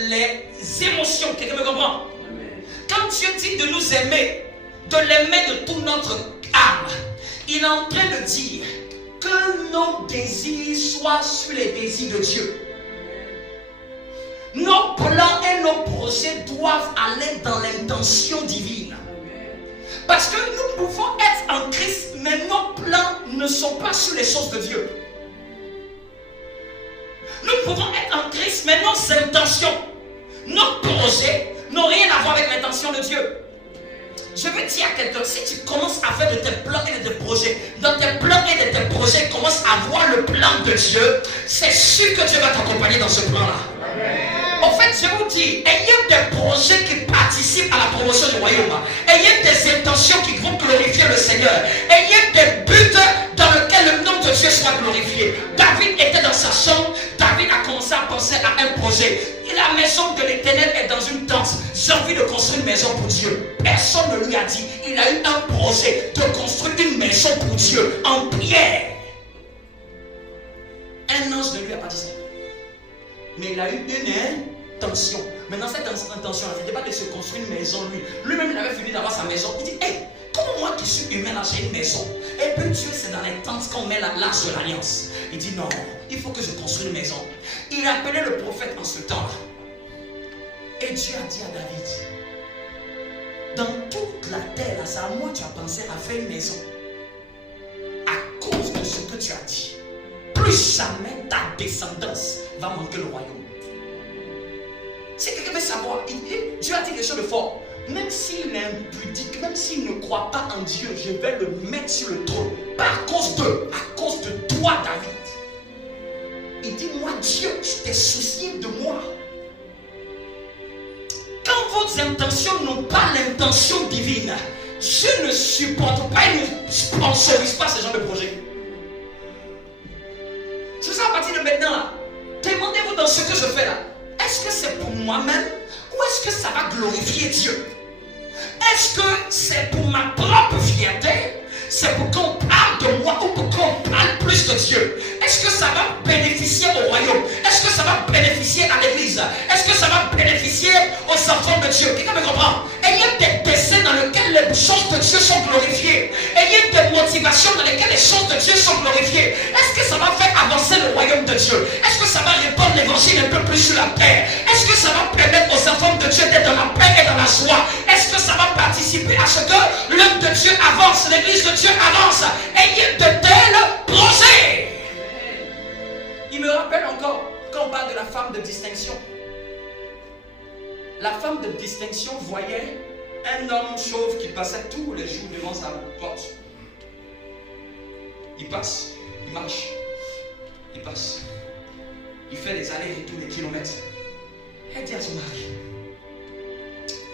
les émotions. Quelqu'un me comprend? Amen. Quand Dieu dit de nous aimer, de l'aimer de toute notre âme, il est en train de dire que nos désirs soient sur les désirs de Dieu. Nos plans et nos projets doivent aller dans l'intention divine. Parce que nous pouvons être en Christ, mais nos plans ne sont pas sur les choses de Dieu. Nous pouvons être en Christ, mais nos intentions, nos projets n'ont rien à voir avec l'intention de Dieu. Je veux dire à quelqu'un, si tu commences à faire de tes plans et de tes projets, dans tes plans et de tes projets, commence à voir le plan de Dieu, c'est sûr que Dieu va t'accompagner dans ce plan-là. En fait, je vous dis, ayez des projets qui participent à la promotion du royaume. Ayez des intentions qui vont glorifier le Seigneur. Ayez des buts dans lesquels le nom de Dieu soit glorifié. David était dans sa chambre. David a commencé à penser à un projet. La maison de l'Éternel est dans une tente. J'ai envie de construire une maison pour Dieu. Personne ne lui a dit. Il a eu un projet de construire une maison pour Dieu en pierre. Un ange ne lui a pas dit ça. Mais il a eu une intention. Maintenant, cette intention, ce n'était pas de se construire une maison lui. Lui-même, il avait fini d'avoir sa maison. Il dit, hey, comment moi qui suis humain, là, j'ai une maison? Et puis Dieu, c'est dans les tentes qu'on met l'arche de l'alliance. Il dit, non, il faut que je construise une maison. Il appelait le prophète en ce temps-là. Et Dieu a dit à David, dans toute la terre, là, c'est à moi tu as pensé à faire une maison. À cause de ce que tu as dit. Plus jamais ta descendance va manquer le royaume. Si quelqu'un veut savoir, Dieu a dit quelque chose de fort. Même s'il est impudique, même s'il ne croit pas en Dieu, je vais le mettre sur le trône. Pas à cause de toi, David. Il dit, moi Dieu, tu t'es soucié de moi. Quand vos intentions n'ont pas l'intention divine, je ne supporte pas et ne sponsorise pas ce genre de projet. C'est ça à partir de maintenant là. Demandez-vous dans ce que je fais là. Est-ce que c'est pour moi-même ou est-ce que ça va glorifier Dieu? Est-ce que c'est pour ma propre fierté? C'est pour qu'on parle de moi ou pour qu'on parle plus de Dieu? Est-ce que ça va bénéficier au royaume? Est-ce que ça va bénéficier à l'église? Est-ce que ça va bénéficier aux enfants de Dieu? Quelqu'un me comprend? Ayez des desseins dans lesquels les choses de Dieu sont glorifiées. Ayez des motivations dans lesquelles les choses de Dieu sont glorifiées. Est-ce que ça va faire avancer le royaume de Dieu? Est-ce que ça va répandre l'évangile un peu plus sur la terre? Est-ce que ça va permettre aux enfants de Dieu d'être dans la paix et dans la joie? Est-ce que ça va participer à ce que l'œuvre de Dieu avance, l'église de Dieu avance? Ayez de tels projets. Il me rappelle encore quand on parle de la femme de distinction. La femme de distinction voyait un homme chauve qui passait tous les jours devant sa porte. Il passe, il marche, il passe, il fait des allers-retours des kilomètres. Elle dit à son mari,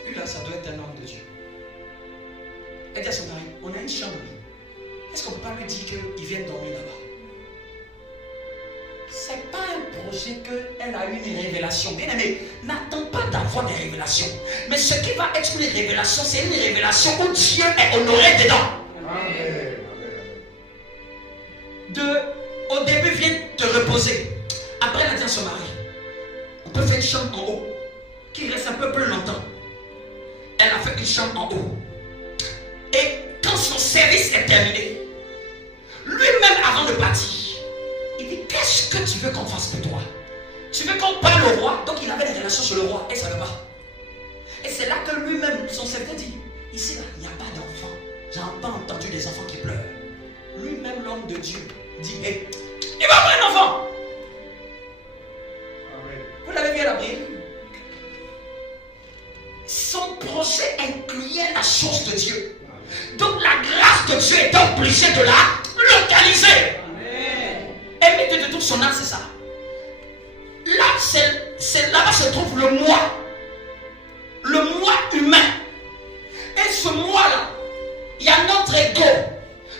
lui là, ça doit être un homme de Dieu. Elle dit à son mari, on a une chambre. Est-ce qu'on ne peut pas lui dire qu'il vienne dormir là-bas? C'est pas un projet qu'elle a eu une révélation. Bien aimé, n'attends pas d'avoir des révélations. Mais ce qui va être une révélation, c'est une révélation où Dieu est honoré dedans. Amen. Au début, viens te reposer. Après, elle a dit à son mari, on peut faire une chambre en haut qui reste un peu plus longtemps. Elle a fait une chambre en haut. Et quand son service est terminé, lui-même avant de partir, il dit, qu'est-ce que tu veux qu'on fasse pour toi? Tu veux qu'on parle au roi? Donc il avait des relations sur le roi et ça ne va pas. Et c'est là que lui-même, son serviteur dit, ici là, il n'y a pas d'enfants. J'ai pas entendu des enfants qui pleurent. Lui-même, l'homme de Dieu, dit, hey, il va avoir un enfant. Amen. Vous l'avez vu à la prière? Son projet incluait la chose de Dieu. Donc la grâce de Dieu est obligée de la localiser. Amen. aimer Dieu de toute son âme, c'est ça. Là, là-bas se trouve le moi. Le moi humain. Et ce moi-là, il y a notre ego,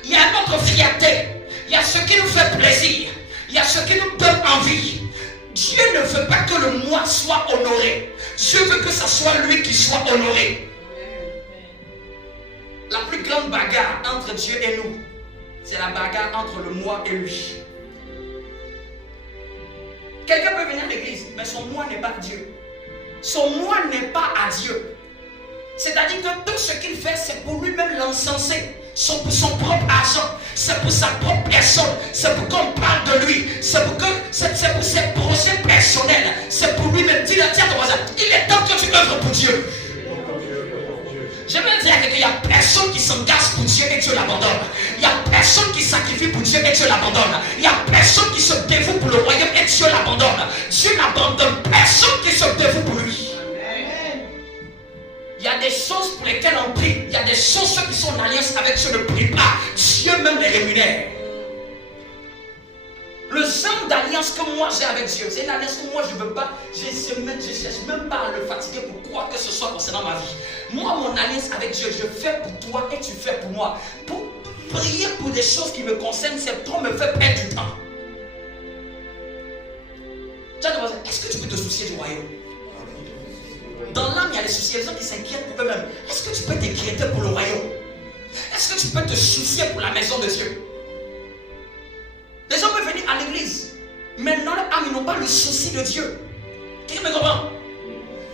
il y a notre fierté, il y a ce qui nous fait plaisir, il y a ce qui nous donne envie. Dieu ne veut pas que le moi soit honoré. Dieu veut que ce soit lui qui soit honoré. La plus grande bagarre entre Dieu et nous, c'est la bagarre entre le moi et lui. Quelqu'un peut venir à l'église, mais son moi n'est pas Dieu. Son moi n'est pas à Dieu. C'est-à-dire que tout ce qu'il fait, c'est pour lui-même l'encenser. C'est pour son propre argent. C'est pour sa propre personne. C'est pour qu'on parle de lui. C'est pour ses projets personnels. C'est pour lui-même. Dis-le, tiens ton voisin, il est temps que tu œuvres pour Dieu. J'aimerais dire à quelqu'un, il n'y a personne qui s'engage pour Dieu et Dieu l'abandonne. Il n'y a personne qui sacrifie pour Dieu et Dieu l'abandonne. Il n'y a personne qui se dévoue pour le royaume et Dieu l'abandonne. Dieu n'abandonne personne qui se dévoue pour lui. Il y a des choses pour lesquelles on prie. Il y a des choses, ceux qui sont en alliance avec Dieu ne prient pas. Dieu même les rémunère. Le genre d'alliance que moi j'ai avec Dieu, c'est une alliance que moi je ne veux pas, je ne cherche même pas à le fatiguer pour quoi que ce soit concernant ma vie. Moi, mon alliance avec Dieu, je fais pour toi et tu fais pour moi. Pour prier pour des choses qui me concernent, c'est trop me faire perdre du temps. Est-ce que tu peux te soucier du royaume? Dans l'âme, il y a des soucis, il y a des gens qui s'inquiètent pour eux-mêmes. Est-ce que tu peux t'inquiéter pour le royaume? Est-ce que tu peux te soucier pour la maison de Dieu? Les gens peuvent venir à l'église, mais dans leur âme, ils n'ont pas le souci de Dieu. Quelqu'un me comprend?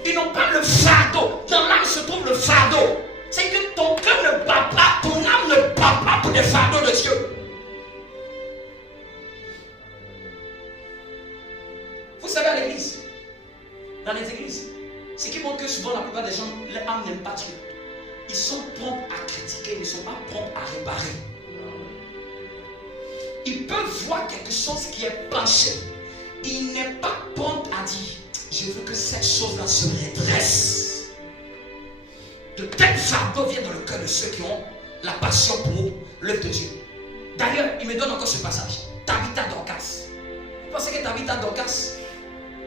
Ils n'ont pas le fardeau. Dans l'âme se trouve le fardeau. C'est que ton cœur ne bat pas, ton âme ne bat pas pour les fardeaux de Dieu. Vous savez, à l'église, dans les églises, ce qui montre que souvent la plupart des gens, leur âme n'aime pas Dieu. Ils sont prompts à critiquer, ils ne sont pas prompts à réparer. Ils peuvent voir quelque chose qui est penché. Il n'est pas prompt à dire, je veux que cette chose-là se redresse. De tels fardeaux viennent dans le cœur de ceux qui ont la passion pour l'œuvre de Dieu. D'ailleurs, il me donne encore ce passage. Tabitha Dorcas. Vous pensez que Tabitha Dorcas,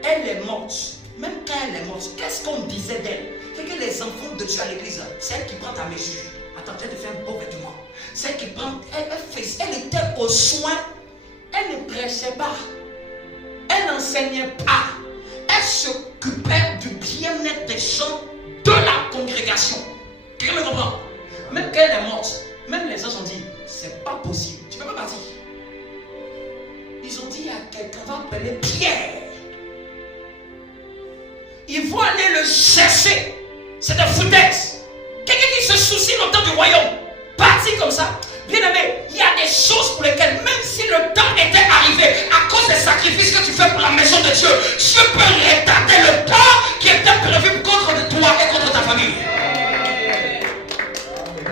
elle est morte. Même quand elle est morte, qu'est-ce qu'on disait d'elle? C'est que les enfants de Dieu à l'église, c'est elle qui prend ta mesure. Attends, elle te fait un beau vêtement. C'est elle qui prend, elle était aux soins. Elle ne prêchait pas. Elle n'enseignait pas. Elle s'occupait du bien-être des gens de la congrégation. Quelqu'un me comprend? Même quand elle est morte, même les gens ont dit, c'est pas possible. Tu ne peux pas partir. Ils ont dit à quelqu'un, va appeler Pierre. Ils vont aller le chercher. C'est de foutaise. Quelqu'un qui se soucie longtemps du royaume. Parti comme ça. Bien aimé, il y a des choses pour lesquelles, même si le temps était arrivé, à cause des sacrifices que tu fais pour la maison de Dieu, Dieu peut retarder le temps qui était prévu contre toi et contre ta famille.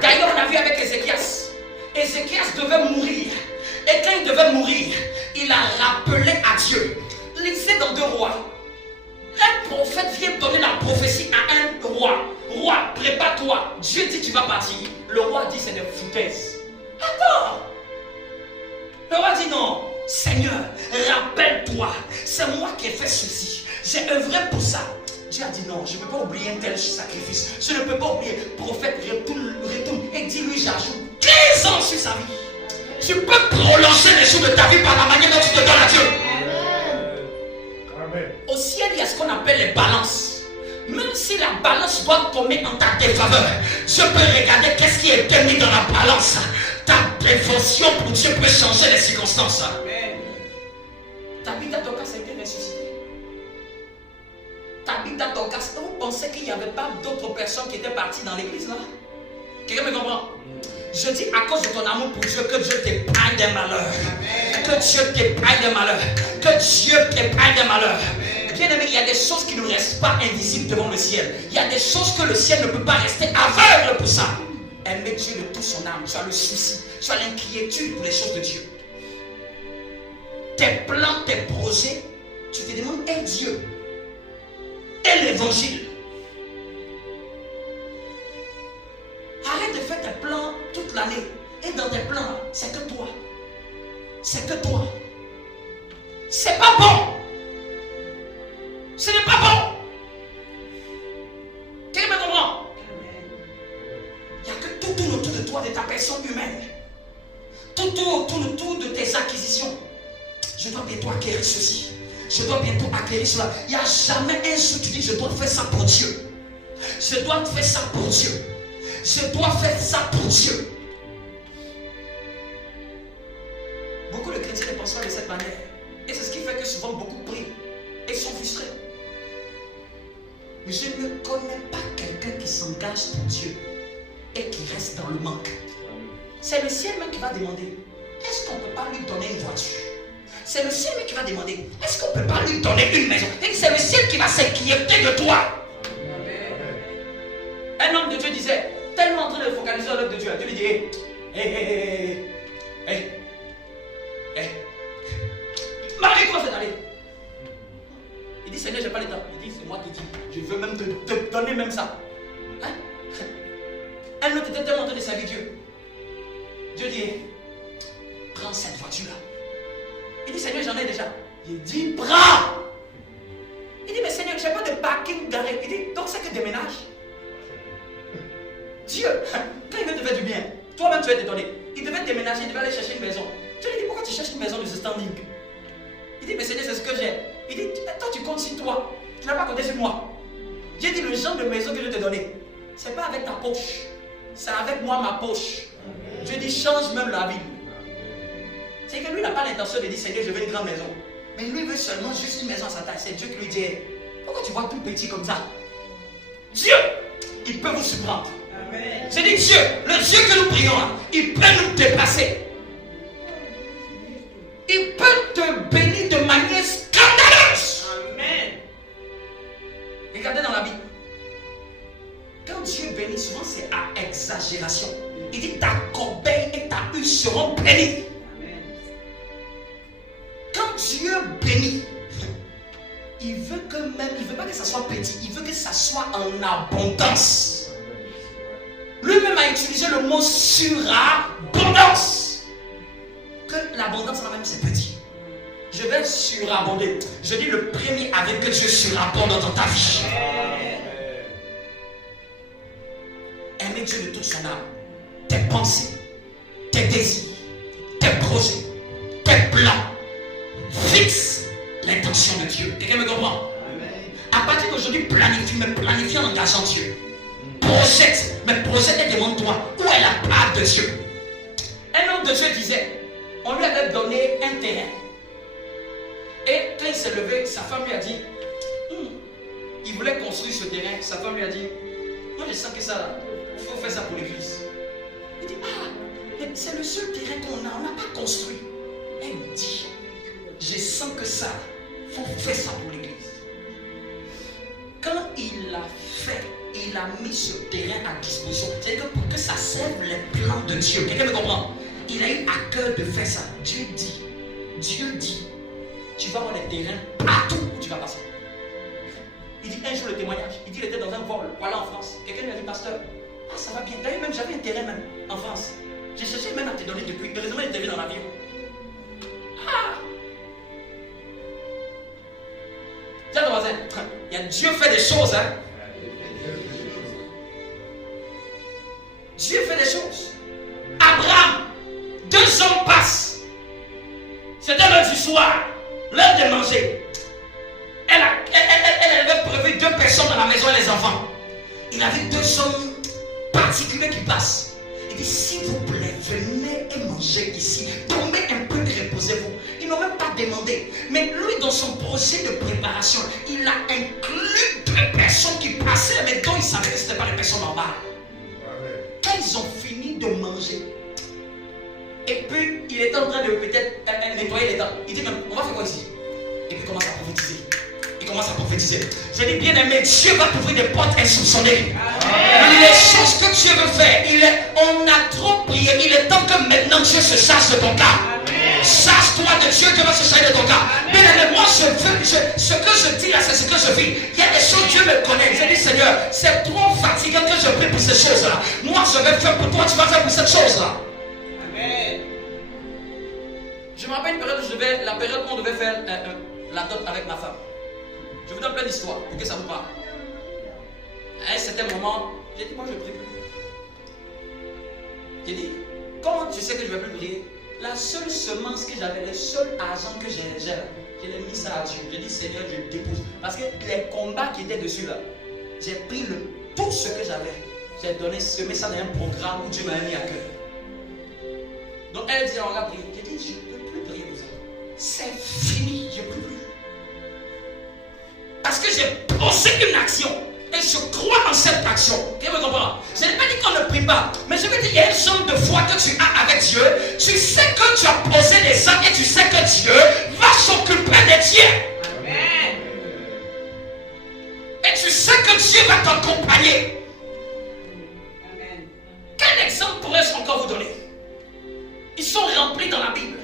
D'ailleurs, on a vu avec Ézéchias. Ézéchias devait mourir. Et quand il devait mourir, il a rappelé à Dieu. Lisez dans 2 Rois. Un prophète vient donner la prophétie à un roi. Roi, prépare-toi. Dieu dit tu vas partir. Le roi dit c'est des foutaises. Attends. Le roi dit non. Seigneur, rappelle-toi. C'est moi qui ai fait ceci. J'ai œuvré pour ça. Dieu a dit non, je ne peux pas oublier un tel sacrifice. Je ne peux pas oublier. Prophète, retourne et dis-lui j'ajoute 15 ans sur sa vie. Tu peux prolonger les jours de ta vie par la manière dont tu te donnes à Dieu. Au ciel, il y a ce qu'on appelle les balances. Même si la balance doit tomber en ta défaveur, Dieu peut regarder qu'est-ce qui est mis dans la balance. Ta dévotion pour Dieu peut changer les circonstances. Tabitha Dorcas a été ressuscité. Tabitha Dorcas, vous pensez qu'il n'y avait pas d'autres personnes qui étaient parties dans l'église là? Quelqu'un me comprend? Je dis à cause de ton amour pour Dieu que Dieu t'épargne des malheurs. Que Dieu t'épargne des malheurs. Que Dieu t'épargne des malheurs. Bien aimé, il y a des choses qui ne restent pas invisibles devant le ciel. Il y a des choses que le ciel ne peut pas rester aveugle pour ça. Aimer Dieu de toute son âme. Tu as le souci. Tu as l'inquiétude pour les choses de Dieu. Tes plans, tes projets, tu te demandes, et Dieu, et l'évangile. Arrête de faire tes plans toute l'année. Et dans tes plans, c'est que toi. C'est que toi. C'est pas bon. Ce n'est pas bon. Quelqu'un me comprend? Il n'y a que tout tourne autour de toi, de ta personne humaine. Tout tourne autour de tes acquisitions. Je dois bientôt acquérir ceci. Je dois bientôt acquérir cela. Il n'y a jamais un jour tu dis je dois faire ça pour Dieu. Je dois faire ça pour Dieu. Je dois faire ça pour Dieu. Beaucoup de chrétiens ne pensent pas de cette manière. Et c'est ce qui fait que souvent beaucoup prient et sont frustrés. Je ne connais pas quelqu'un qui s'engage pour Dieu et qui reste dans le manque. C'est le ciel même qui va demander, est-ce qu'on ne peut pas lui donner une voiture? C'est le ciel même qui va demander, est-ce qu'on ne peut pas lui donner une maison? Et c'est le ciel qui va s'inquiéter de toi. Un homme de Dieu disait, tellement en train de focaliser sur l'œuvre de Dieu, Dieu lui dit, Marie, comment c'est allé? Il dit, Seigneur, je n'ai pas le temps. Il dit, c'est moi qui dis, je veux même te donner même ça. Hein? Un autre était tellement en train de servir Dieu. Dieu dit, prends cette voiture-là. Il dit, Seigneur, j'en ai déjà. Il dit, prends. Il dit, mais Seigneur, je n'ai pas de parking garé. Il dit, donc c'est que déménage. Dieu, quand il veut te faire du bien, toi-même tu vas te donner. Il devait déménager, il devait aller chercher une maison. Dieu lui dit, pourquoi tu cherches une maison de ce standing? Il dit, mais Seigneur, c'est ce que j'ai. Il dit, toi tu comptes sur toi. Tu n'as pas compté sur moi. J'ai dit, le genre de maison que je vais te donner, ce n'est pas avec ta poche. C'est avec moi, ma poche. Dieu dit, change même la vie. C'est que lui n'a pas l'intention de dire, Seigneur, je veux une grande maison. Mais lui veut seulement juste une maison à sa taille. C'est Dieu qui lui dit, pourquoi tu vois tout petit comme ça? Dieu, il peut vous surprendre. C'est dit Dieu, le Dieu que nous prions, il peut nous dépasser. Il peut te bénir de manière scandaleuse. Amen. Regardez dans la Bible. Quand Dieu bénit, souvent c'est à exagération. Il dit ta corbeille et ta huile seront bénies. Amen. Quand Dieu bénit, il veut que même, il ne veut pas que ça soit petit, il veut que ça soit en abondance. Lui-même a utilisé le mot surabondance. Que l'abondance là-même c'est petit. Je vais surabonder. Je dis le premier avec que Dieu surabonde dans ta vie. Aimer Dieu de toute son âme. Tes pensées, tes désirs, tes projets, tes plans. Fixe l'intention de Dieu. Quelqu'un me comprend? À partir d'aujourd'hui, planifie, mais planifie en engageant Dieu. Projette, mais projette et demande-toi où est la part de Dieu. Un homme de Dieu disait, on lui avait donné un terrain. Et quand il s'est levé, sa femme lui a dit, il voulait construire ce terrain. Sa femme lui a dit, moi je sens que ça, il faut faire ça pour l'église. Il dit, mais c'est le seul terrain qu'on a, on n'a pas construit. Elle me dit, je sens que ça, il faut faire ça pour l'église. Quand il l'a fait, il a mis ce terrain à disposition. C'est-à-dire que pour que ça serve les plans de Dieu. Quelqu'un me comprend? Il a eu à cœur de faire ça. Dieu dit, tu vas avoir les terrains partout où tu vas passer. Il dit un jour le témoignage. Il dit il était dans un vol, voilà en France. Quelqu'un lui a dit, pasteur, ça va bien. D'ailleurs même j'avais un terrain même en France. J'ai cherché même à te donner depuis. Heureusement il était venu dans l'avion. Tiens ton voisin, il y a Dieu fait des choses, hein. Dieu fait des choses. Abraham, 2 hommes passent. C'était l'heure du soir, l'heure de manger. Elle avait prévu 2 personnes dans la maison et les enfants. Il avait 2 hommes particuliers qui passent. Il dit, s'il vous plaît, venez et mangez ici. Dormez un peu et reposez-vous. Ils n'ont même pas demandé. Mais lui, dans son projet de préparation, il a inclus 2 personnes qui passaient, mais dont il savait que ce n'était pas des personnes normales. Quand ils ont fini de manger, et puis il était en train de peut-être nettoyer les dents, il dit, on va faire quoi ici? Et puis il commence à prophétiser. Il commence à prophétiser. Je dis, bien aimé, Dieu va t'ouvrir des portes insoupçonnées. Les choses que Dieu veut faire, on a trop prié. Il est temps que maintenant Dieu se charge de ton cas. Charge-toi de Dieu qui va se charger de ton cas. Bien aimé, moi ce que je dis là, c'est ce que je vis. Il y a des choses, Dieu me connaît. Je dis, Seigneur, c'est trop fatigant que je prie pour ces choses-là. Moi je vais faire pour toi, tu vas faire pour cette chose-là. Amen. Je Je me rappelle une période où la période où on devait faire la dot avec ma femme. Je vous donne plein d'histoires pour que ça vous parle. À un certain moment, j'ai dit, moi je ne prie plus. J'ai dit, comment tu sais que je ne vais plus prier? La seule semence que j'avais, le seul argent que j'ai, je l'ai mis ça à Dieu. J'ai dit, Seigneur, je dépose. Parce que les combats qui étaient dessus là, j'ai pris tout ce que j'avais. J'ai donné, semé ça dans un programme où Dieu m'a mis à cœur. Donc elle dit, on va prier. J'ai dit, je ne peux plus prier pour ça. C'est fini, je ne peux plus. Parce que j'ai posé une action. Et je crois en cette action. Qui me comprend? Je n'ai pas dit qu'on ne prie pas. Mais je veux dire, il y a une somme de foi que tu as avec Dieu. Tu sais que tu as posé les actes et tu sais que Dieu va s'occuper des tiens. Amen. Et tu sais que Dieu va t'accompagner. Amen. Quel exemple pourrais-je encore vous donner? Ils sont remplis dans la Bible.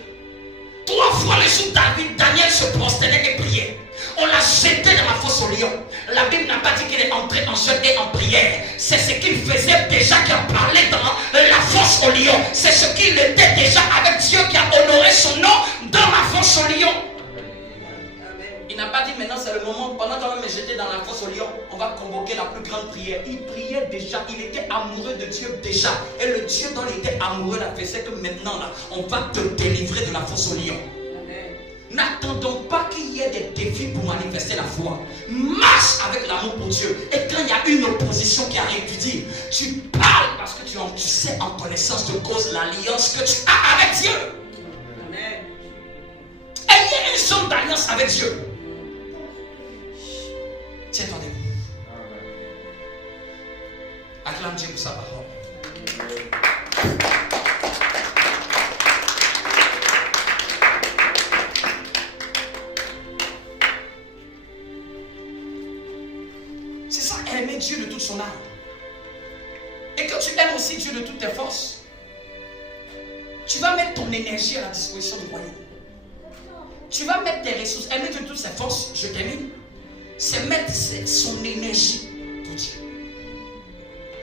3 fois le jour David, Daniel se prosternait et priait. On l'a jeté dans la fosse au lion. La Bible n'a pas dit qu'il est entré en jeûne et en prière. C'est ce qu'il faisait déjà qui a parlé dans la fosse au lion. C'est ce qu'il était déjà avec Dieu qui a honoré son nom dans la fosse au lion. Il n'a pas dit maintenant c'est le moment, pendant qu'on va me jeter dans la fosse au lion, on va convoquer la plus grande prière. Il priait déjà, il était amoureux de Dieu déjà. Et le Dieu dont il était amoureux là faisait que maintenant là, on va te délivrer de la fosse au lion. N'attendons pas qu'il y ait des défis pour manifester la foi. Marche avec l'amour pour Dieu. Et quand il y a une opposition qui arrive, tu dis, tu parles parce que tu sais en connaissance de cause l'alliance que tu as avec Dieu. Amen. Ayez une zone d'alliance avec Dieu. Tiens-toi debout. Acclame Dieu pour sa parole. Aimer Dieu de toute son âme. Et quand tu aimes aussi Dieu de toutes tes forces, tu vas mettre ton énergie à la disposition du royaume. Tu vas mettre tes ressources. Aimer Dieu de toutes ses forces, je termine, c'est mettre son énergie pour Dieu.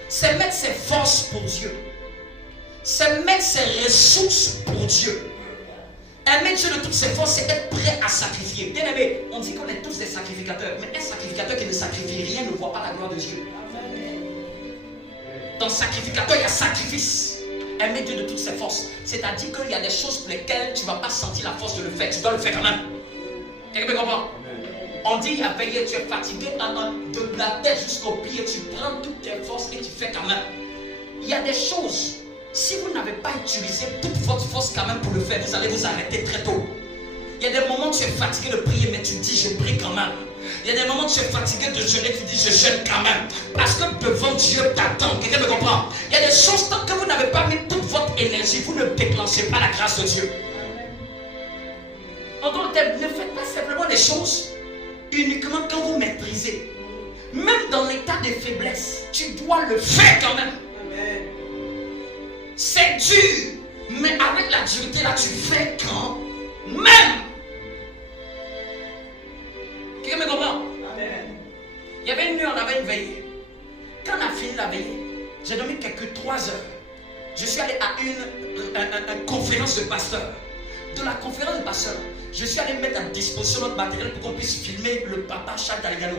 C'est mettre ses forces pour Dieu. C'est mettre ses ressources pour Dieu. Aimer Dieu de toutes ses forces, c'est être prêt à sacrifier. Bien aimé, on dit qu'on est tous des sacrificateurs. Mais un sacrificateur qui ne sacrifie rien ne voit pas la gloire de Dieu. Dans sacrificateur, il y a sacrifice. Aimer Dieu de toutes ses forces. C'est-à-dire qu'il y a des choses pour lesquelles tu ne vas pas sentir la force de le faire. Tu dois le faire quand même. Quelqu'un me comprend? On dit il y a veillé, tu es fatigué de la tête jusqu'au pied. Tu prends toutes tes forces et tu fais quand même. Il y a des choses. Si vous n'avez pas utilisé toute votre force quand même pour le faire, vous allez vous arrêter très tôt. Il y a des moments où tu es fatigué de prier, mais tu dis je prie quand même. Il y a des moments où tu es fatigué de jeûner, tu dis je jeûne quand même. Parce que devant Dieu t'attend. Quelqu'un me comprend? Il y a des choses, tant que vous n'avez pas mis toute votre énergie, vous ne déclenchez pas la grâce de Dieu. En d'autres termes, ne faites pas simplement des choses uniquement quand vous maîtrisez. Même dans l'état de faiblesse, tu dois le faire quand même. Amen. C'est dur, mais avec la dureté là, tu fais quand même. Quelqu'un me comprend? Amen. Il y avait une nuit, on avait une veillée. Quand on a fini la veillée, j'ai dormi quelques 3 heures. Je suis allé à une conférence de pasteur. De la conférence de pasteur, je suis allé mettre à disposition notre matériel pour qu'on puisse filmer le papa Charles Taligano.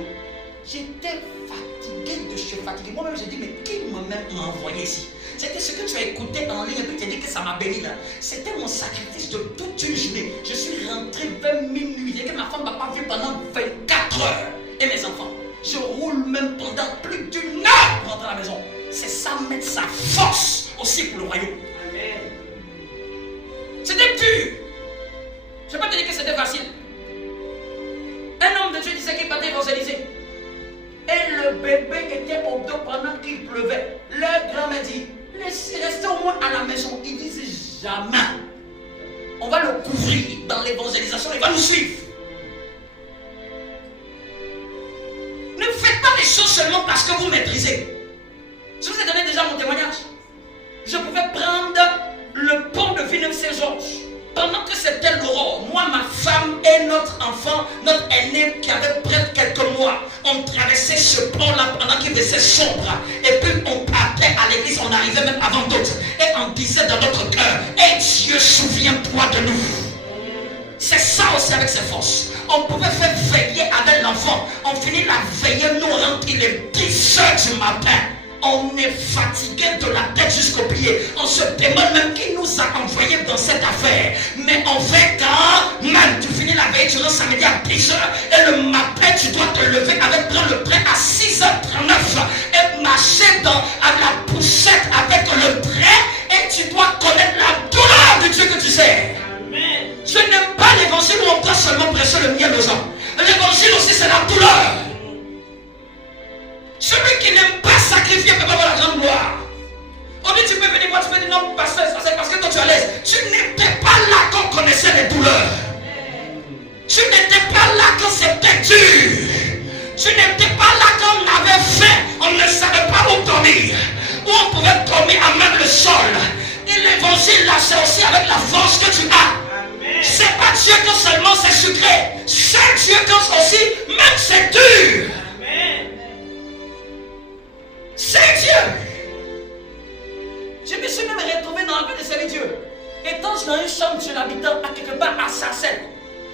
J'étais fatigué de chez fatigué. Moi-même, j'ai dit, mais qui m'a envoyé ici? C'était ce que tu as écouté en ligne et puis tu as dit que ça m'a béni là. C'était mon sacrifice de toute une journée. Je suis rentré vers minuit et que ma femme m'a pas vu pendant 24 heures. Et mes enfants, je roule même pendant plus d'1 heure pour rentrer à la maison. C'est ça, mettre sa force aussi pour le royaume. Amen. C'était dur. Je ne vais pas te dire que c'était facile. Un homme de Dieu disait qu'il partait évangéliser. Et le bébé était au dos pendant qu'il pleuvait. Le grand-mère dit, restez au moins à la maison. Il disait jamais. On va le couvrir dans l'évangélisation, il va nous suivre. Ne faites pas les choses seulement parce que vous maîtrisez. Je vous ai donné déjà mon témoignage. Je pouvais prendre le pont de Villeneuve-Saint-Georges. Pendant que c'était l'aurore, moi, ma femme et notre enfant, notre aîné qui avait près de quelques mois, on traversait ce pont-là pendant qu'il faisait sombre. Et puis on partait à l'église, on arrivait même avant d'autres. Et on disait dans notre cœur, et Dieu, souviens-toi de nous. C'est ça aussi avec ses forces. On pouvait faire veiller avec l'enfant. On finit la veillée, nous rentre, il est 10 heures du matin. On est fatigué de la tête jusqu'aux pieds. On se demande même qui nous a envoyés dans cette affaire. Mais on fait quand même. Tu finis la veille, tu rentres samedi à 10h. Et le matin, tu dois te lever avec prendre le train à 6h39. Et marcher à la poussette avec le train. Et tu dois connaître la douleur du Dieu que tu sais. Amen. Je n'aime pas l'évangile où on doit seulement prêcher le miel aux gens. L'évangile aussi, c'est la douleur. Celui qui n'aime pas sacrifier peut pas avoir la grande gloire. On dit tu peux venir voir, tu peux dire non, pasteur, ça c'est parce que toi tu es à l'aise. Tu n'étais pas là quand on connaissait les douleurs. Tu n'étais pas là quand c'était dur. Tu n'étais pas là quand on avait faim. On ne savait pas où dormir. Où on pouvait dormir à même le sol. Et l'évangile là, c'est aussi avec la force que tu as. C'est pas Dieu quand seulement c'est sucré. C'est Dieu quand aussi, même c'est dur. C'est Dieu. Je me suis même retrouvé dans la vie de servir Dieu. Étant dans une chambre chez l'habitant à quelque part à Sarcelles.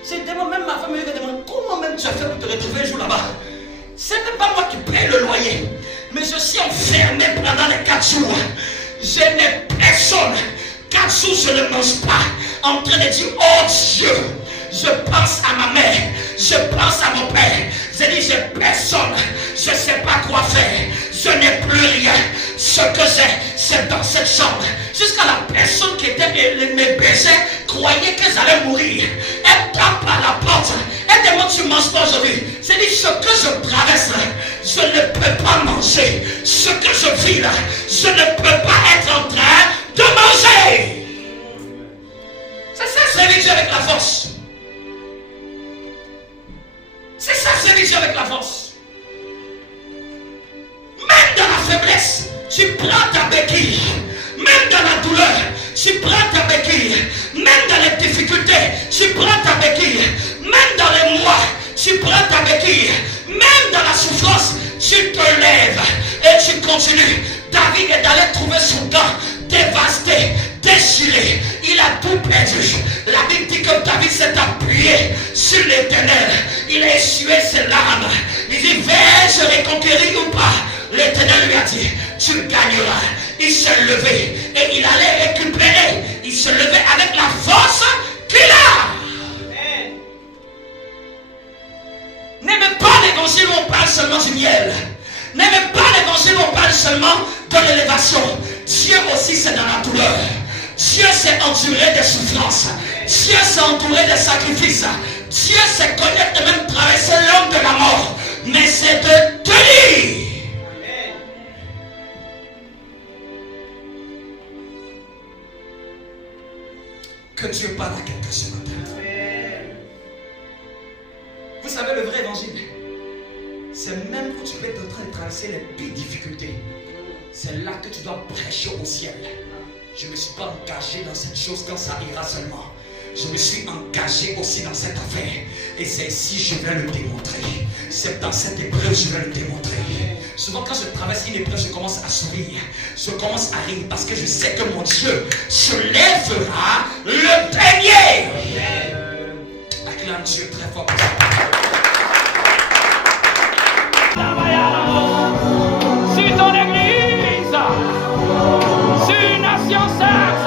C'est même ma femme me demande comment même tu as fait pour te retrouver un jour là-bas. C'est même pas moi qui paye le loyer. Mais je suis enfermé pendant les 4 jours. Je n'ai personne. 4 jours je ne mange pas. En train de dire oh Dieu. Je pense à ma mère. Je pense à mon père. J'ai dit j'ai personne. Je ne sais pas quoi faire. Je n'ai plus rien. Ce que j'ai, c'est dans cette chambre. Jusqu'à la personne qui était mes baisers croyait que j'allais mourir. Elle tape à la porte. Elle demande tu ne manges pas aujourd'hui. J'ai dit ce que je traverse, je ne peux pas manger. Ce que je vis là, je ne peux pas être en train de manger. C'est ça, servir Dieu avec la force. C'est ça, servir Dieu avec la force. Même dans la faiblesse, tu prends ta béquille. Même dans la douleur, tu prends ta béquille. Même dans les difficultés, tu prends ta béquille. Même dans les mois, tu prends ta béquille. Même dans la souffrance, tu te lèves et tu continues. David est allé trouver son camp dévasté, déchiré. Il a tout perdu. La Bible dit que David s'est appuyé sur l'Éternel. Il a essuyé ses larmes. Il dit, vais-je reconquérir ou pas? L'Éternel lui a dit, tu gagneras. Il s'est levé et il allait récupérer. Il se levait avec la force qu'il a. N'aimez pas l'évangile où on parle seulement du miel. N'aimez pas l'évangile où on parle seulement de l'élévation. Dieu aussi c'est dans la douleur. Dieu s'est enduré des souffrances. Dieu s'est entouré des sacrifices. Dieu s'est connaître et même traverser l'homme de la mort. Mais c'est de tenir. Que Dieu parle à quelqu'un ce matin. Vous savez le vrai évangile, c'est même quand tu peux être en train de traverser les pires difficultés. C'est là que tu dois prêcher au ciel. Je ne me suis pas engagé dans cette chose quand ça ira seulement. Je me suis engagé aussi dans cette affaire. Et c'est ici que je vais le démontrer. C'est dans cette épreuve que je vais le démontrer. Souvent quand je traverse une épreuve, je commence à sourire. Je commence à rire parce que je sais que mon Dieu se lèvera le dernier. Acclame Dieu très fort. Si ton église, si une nation sainte,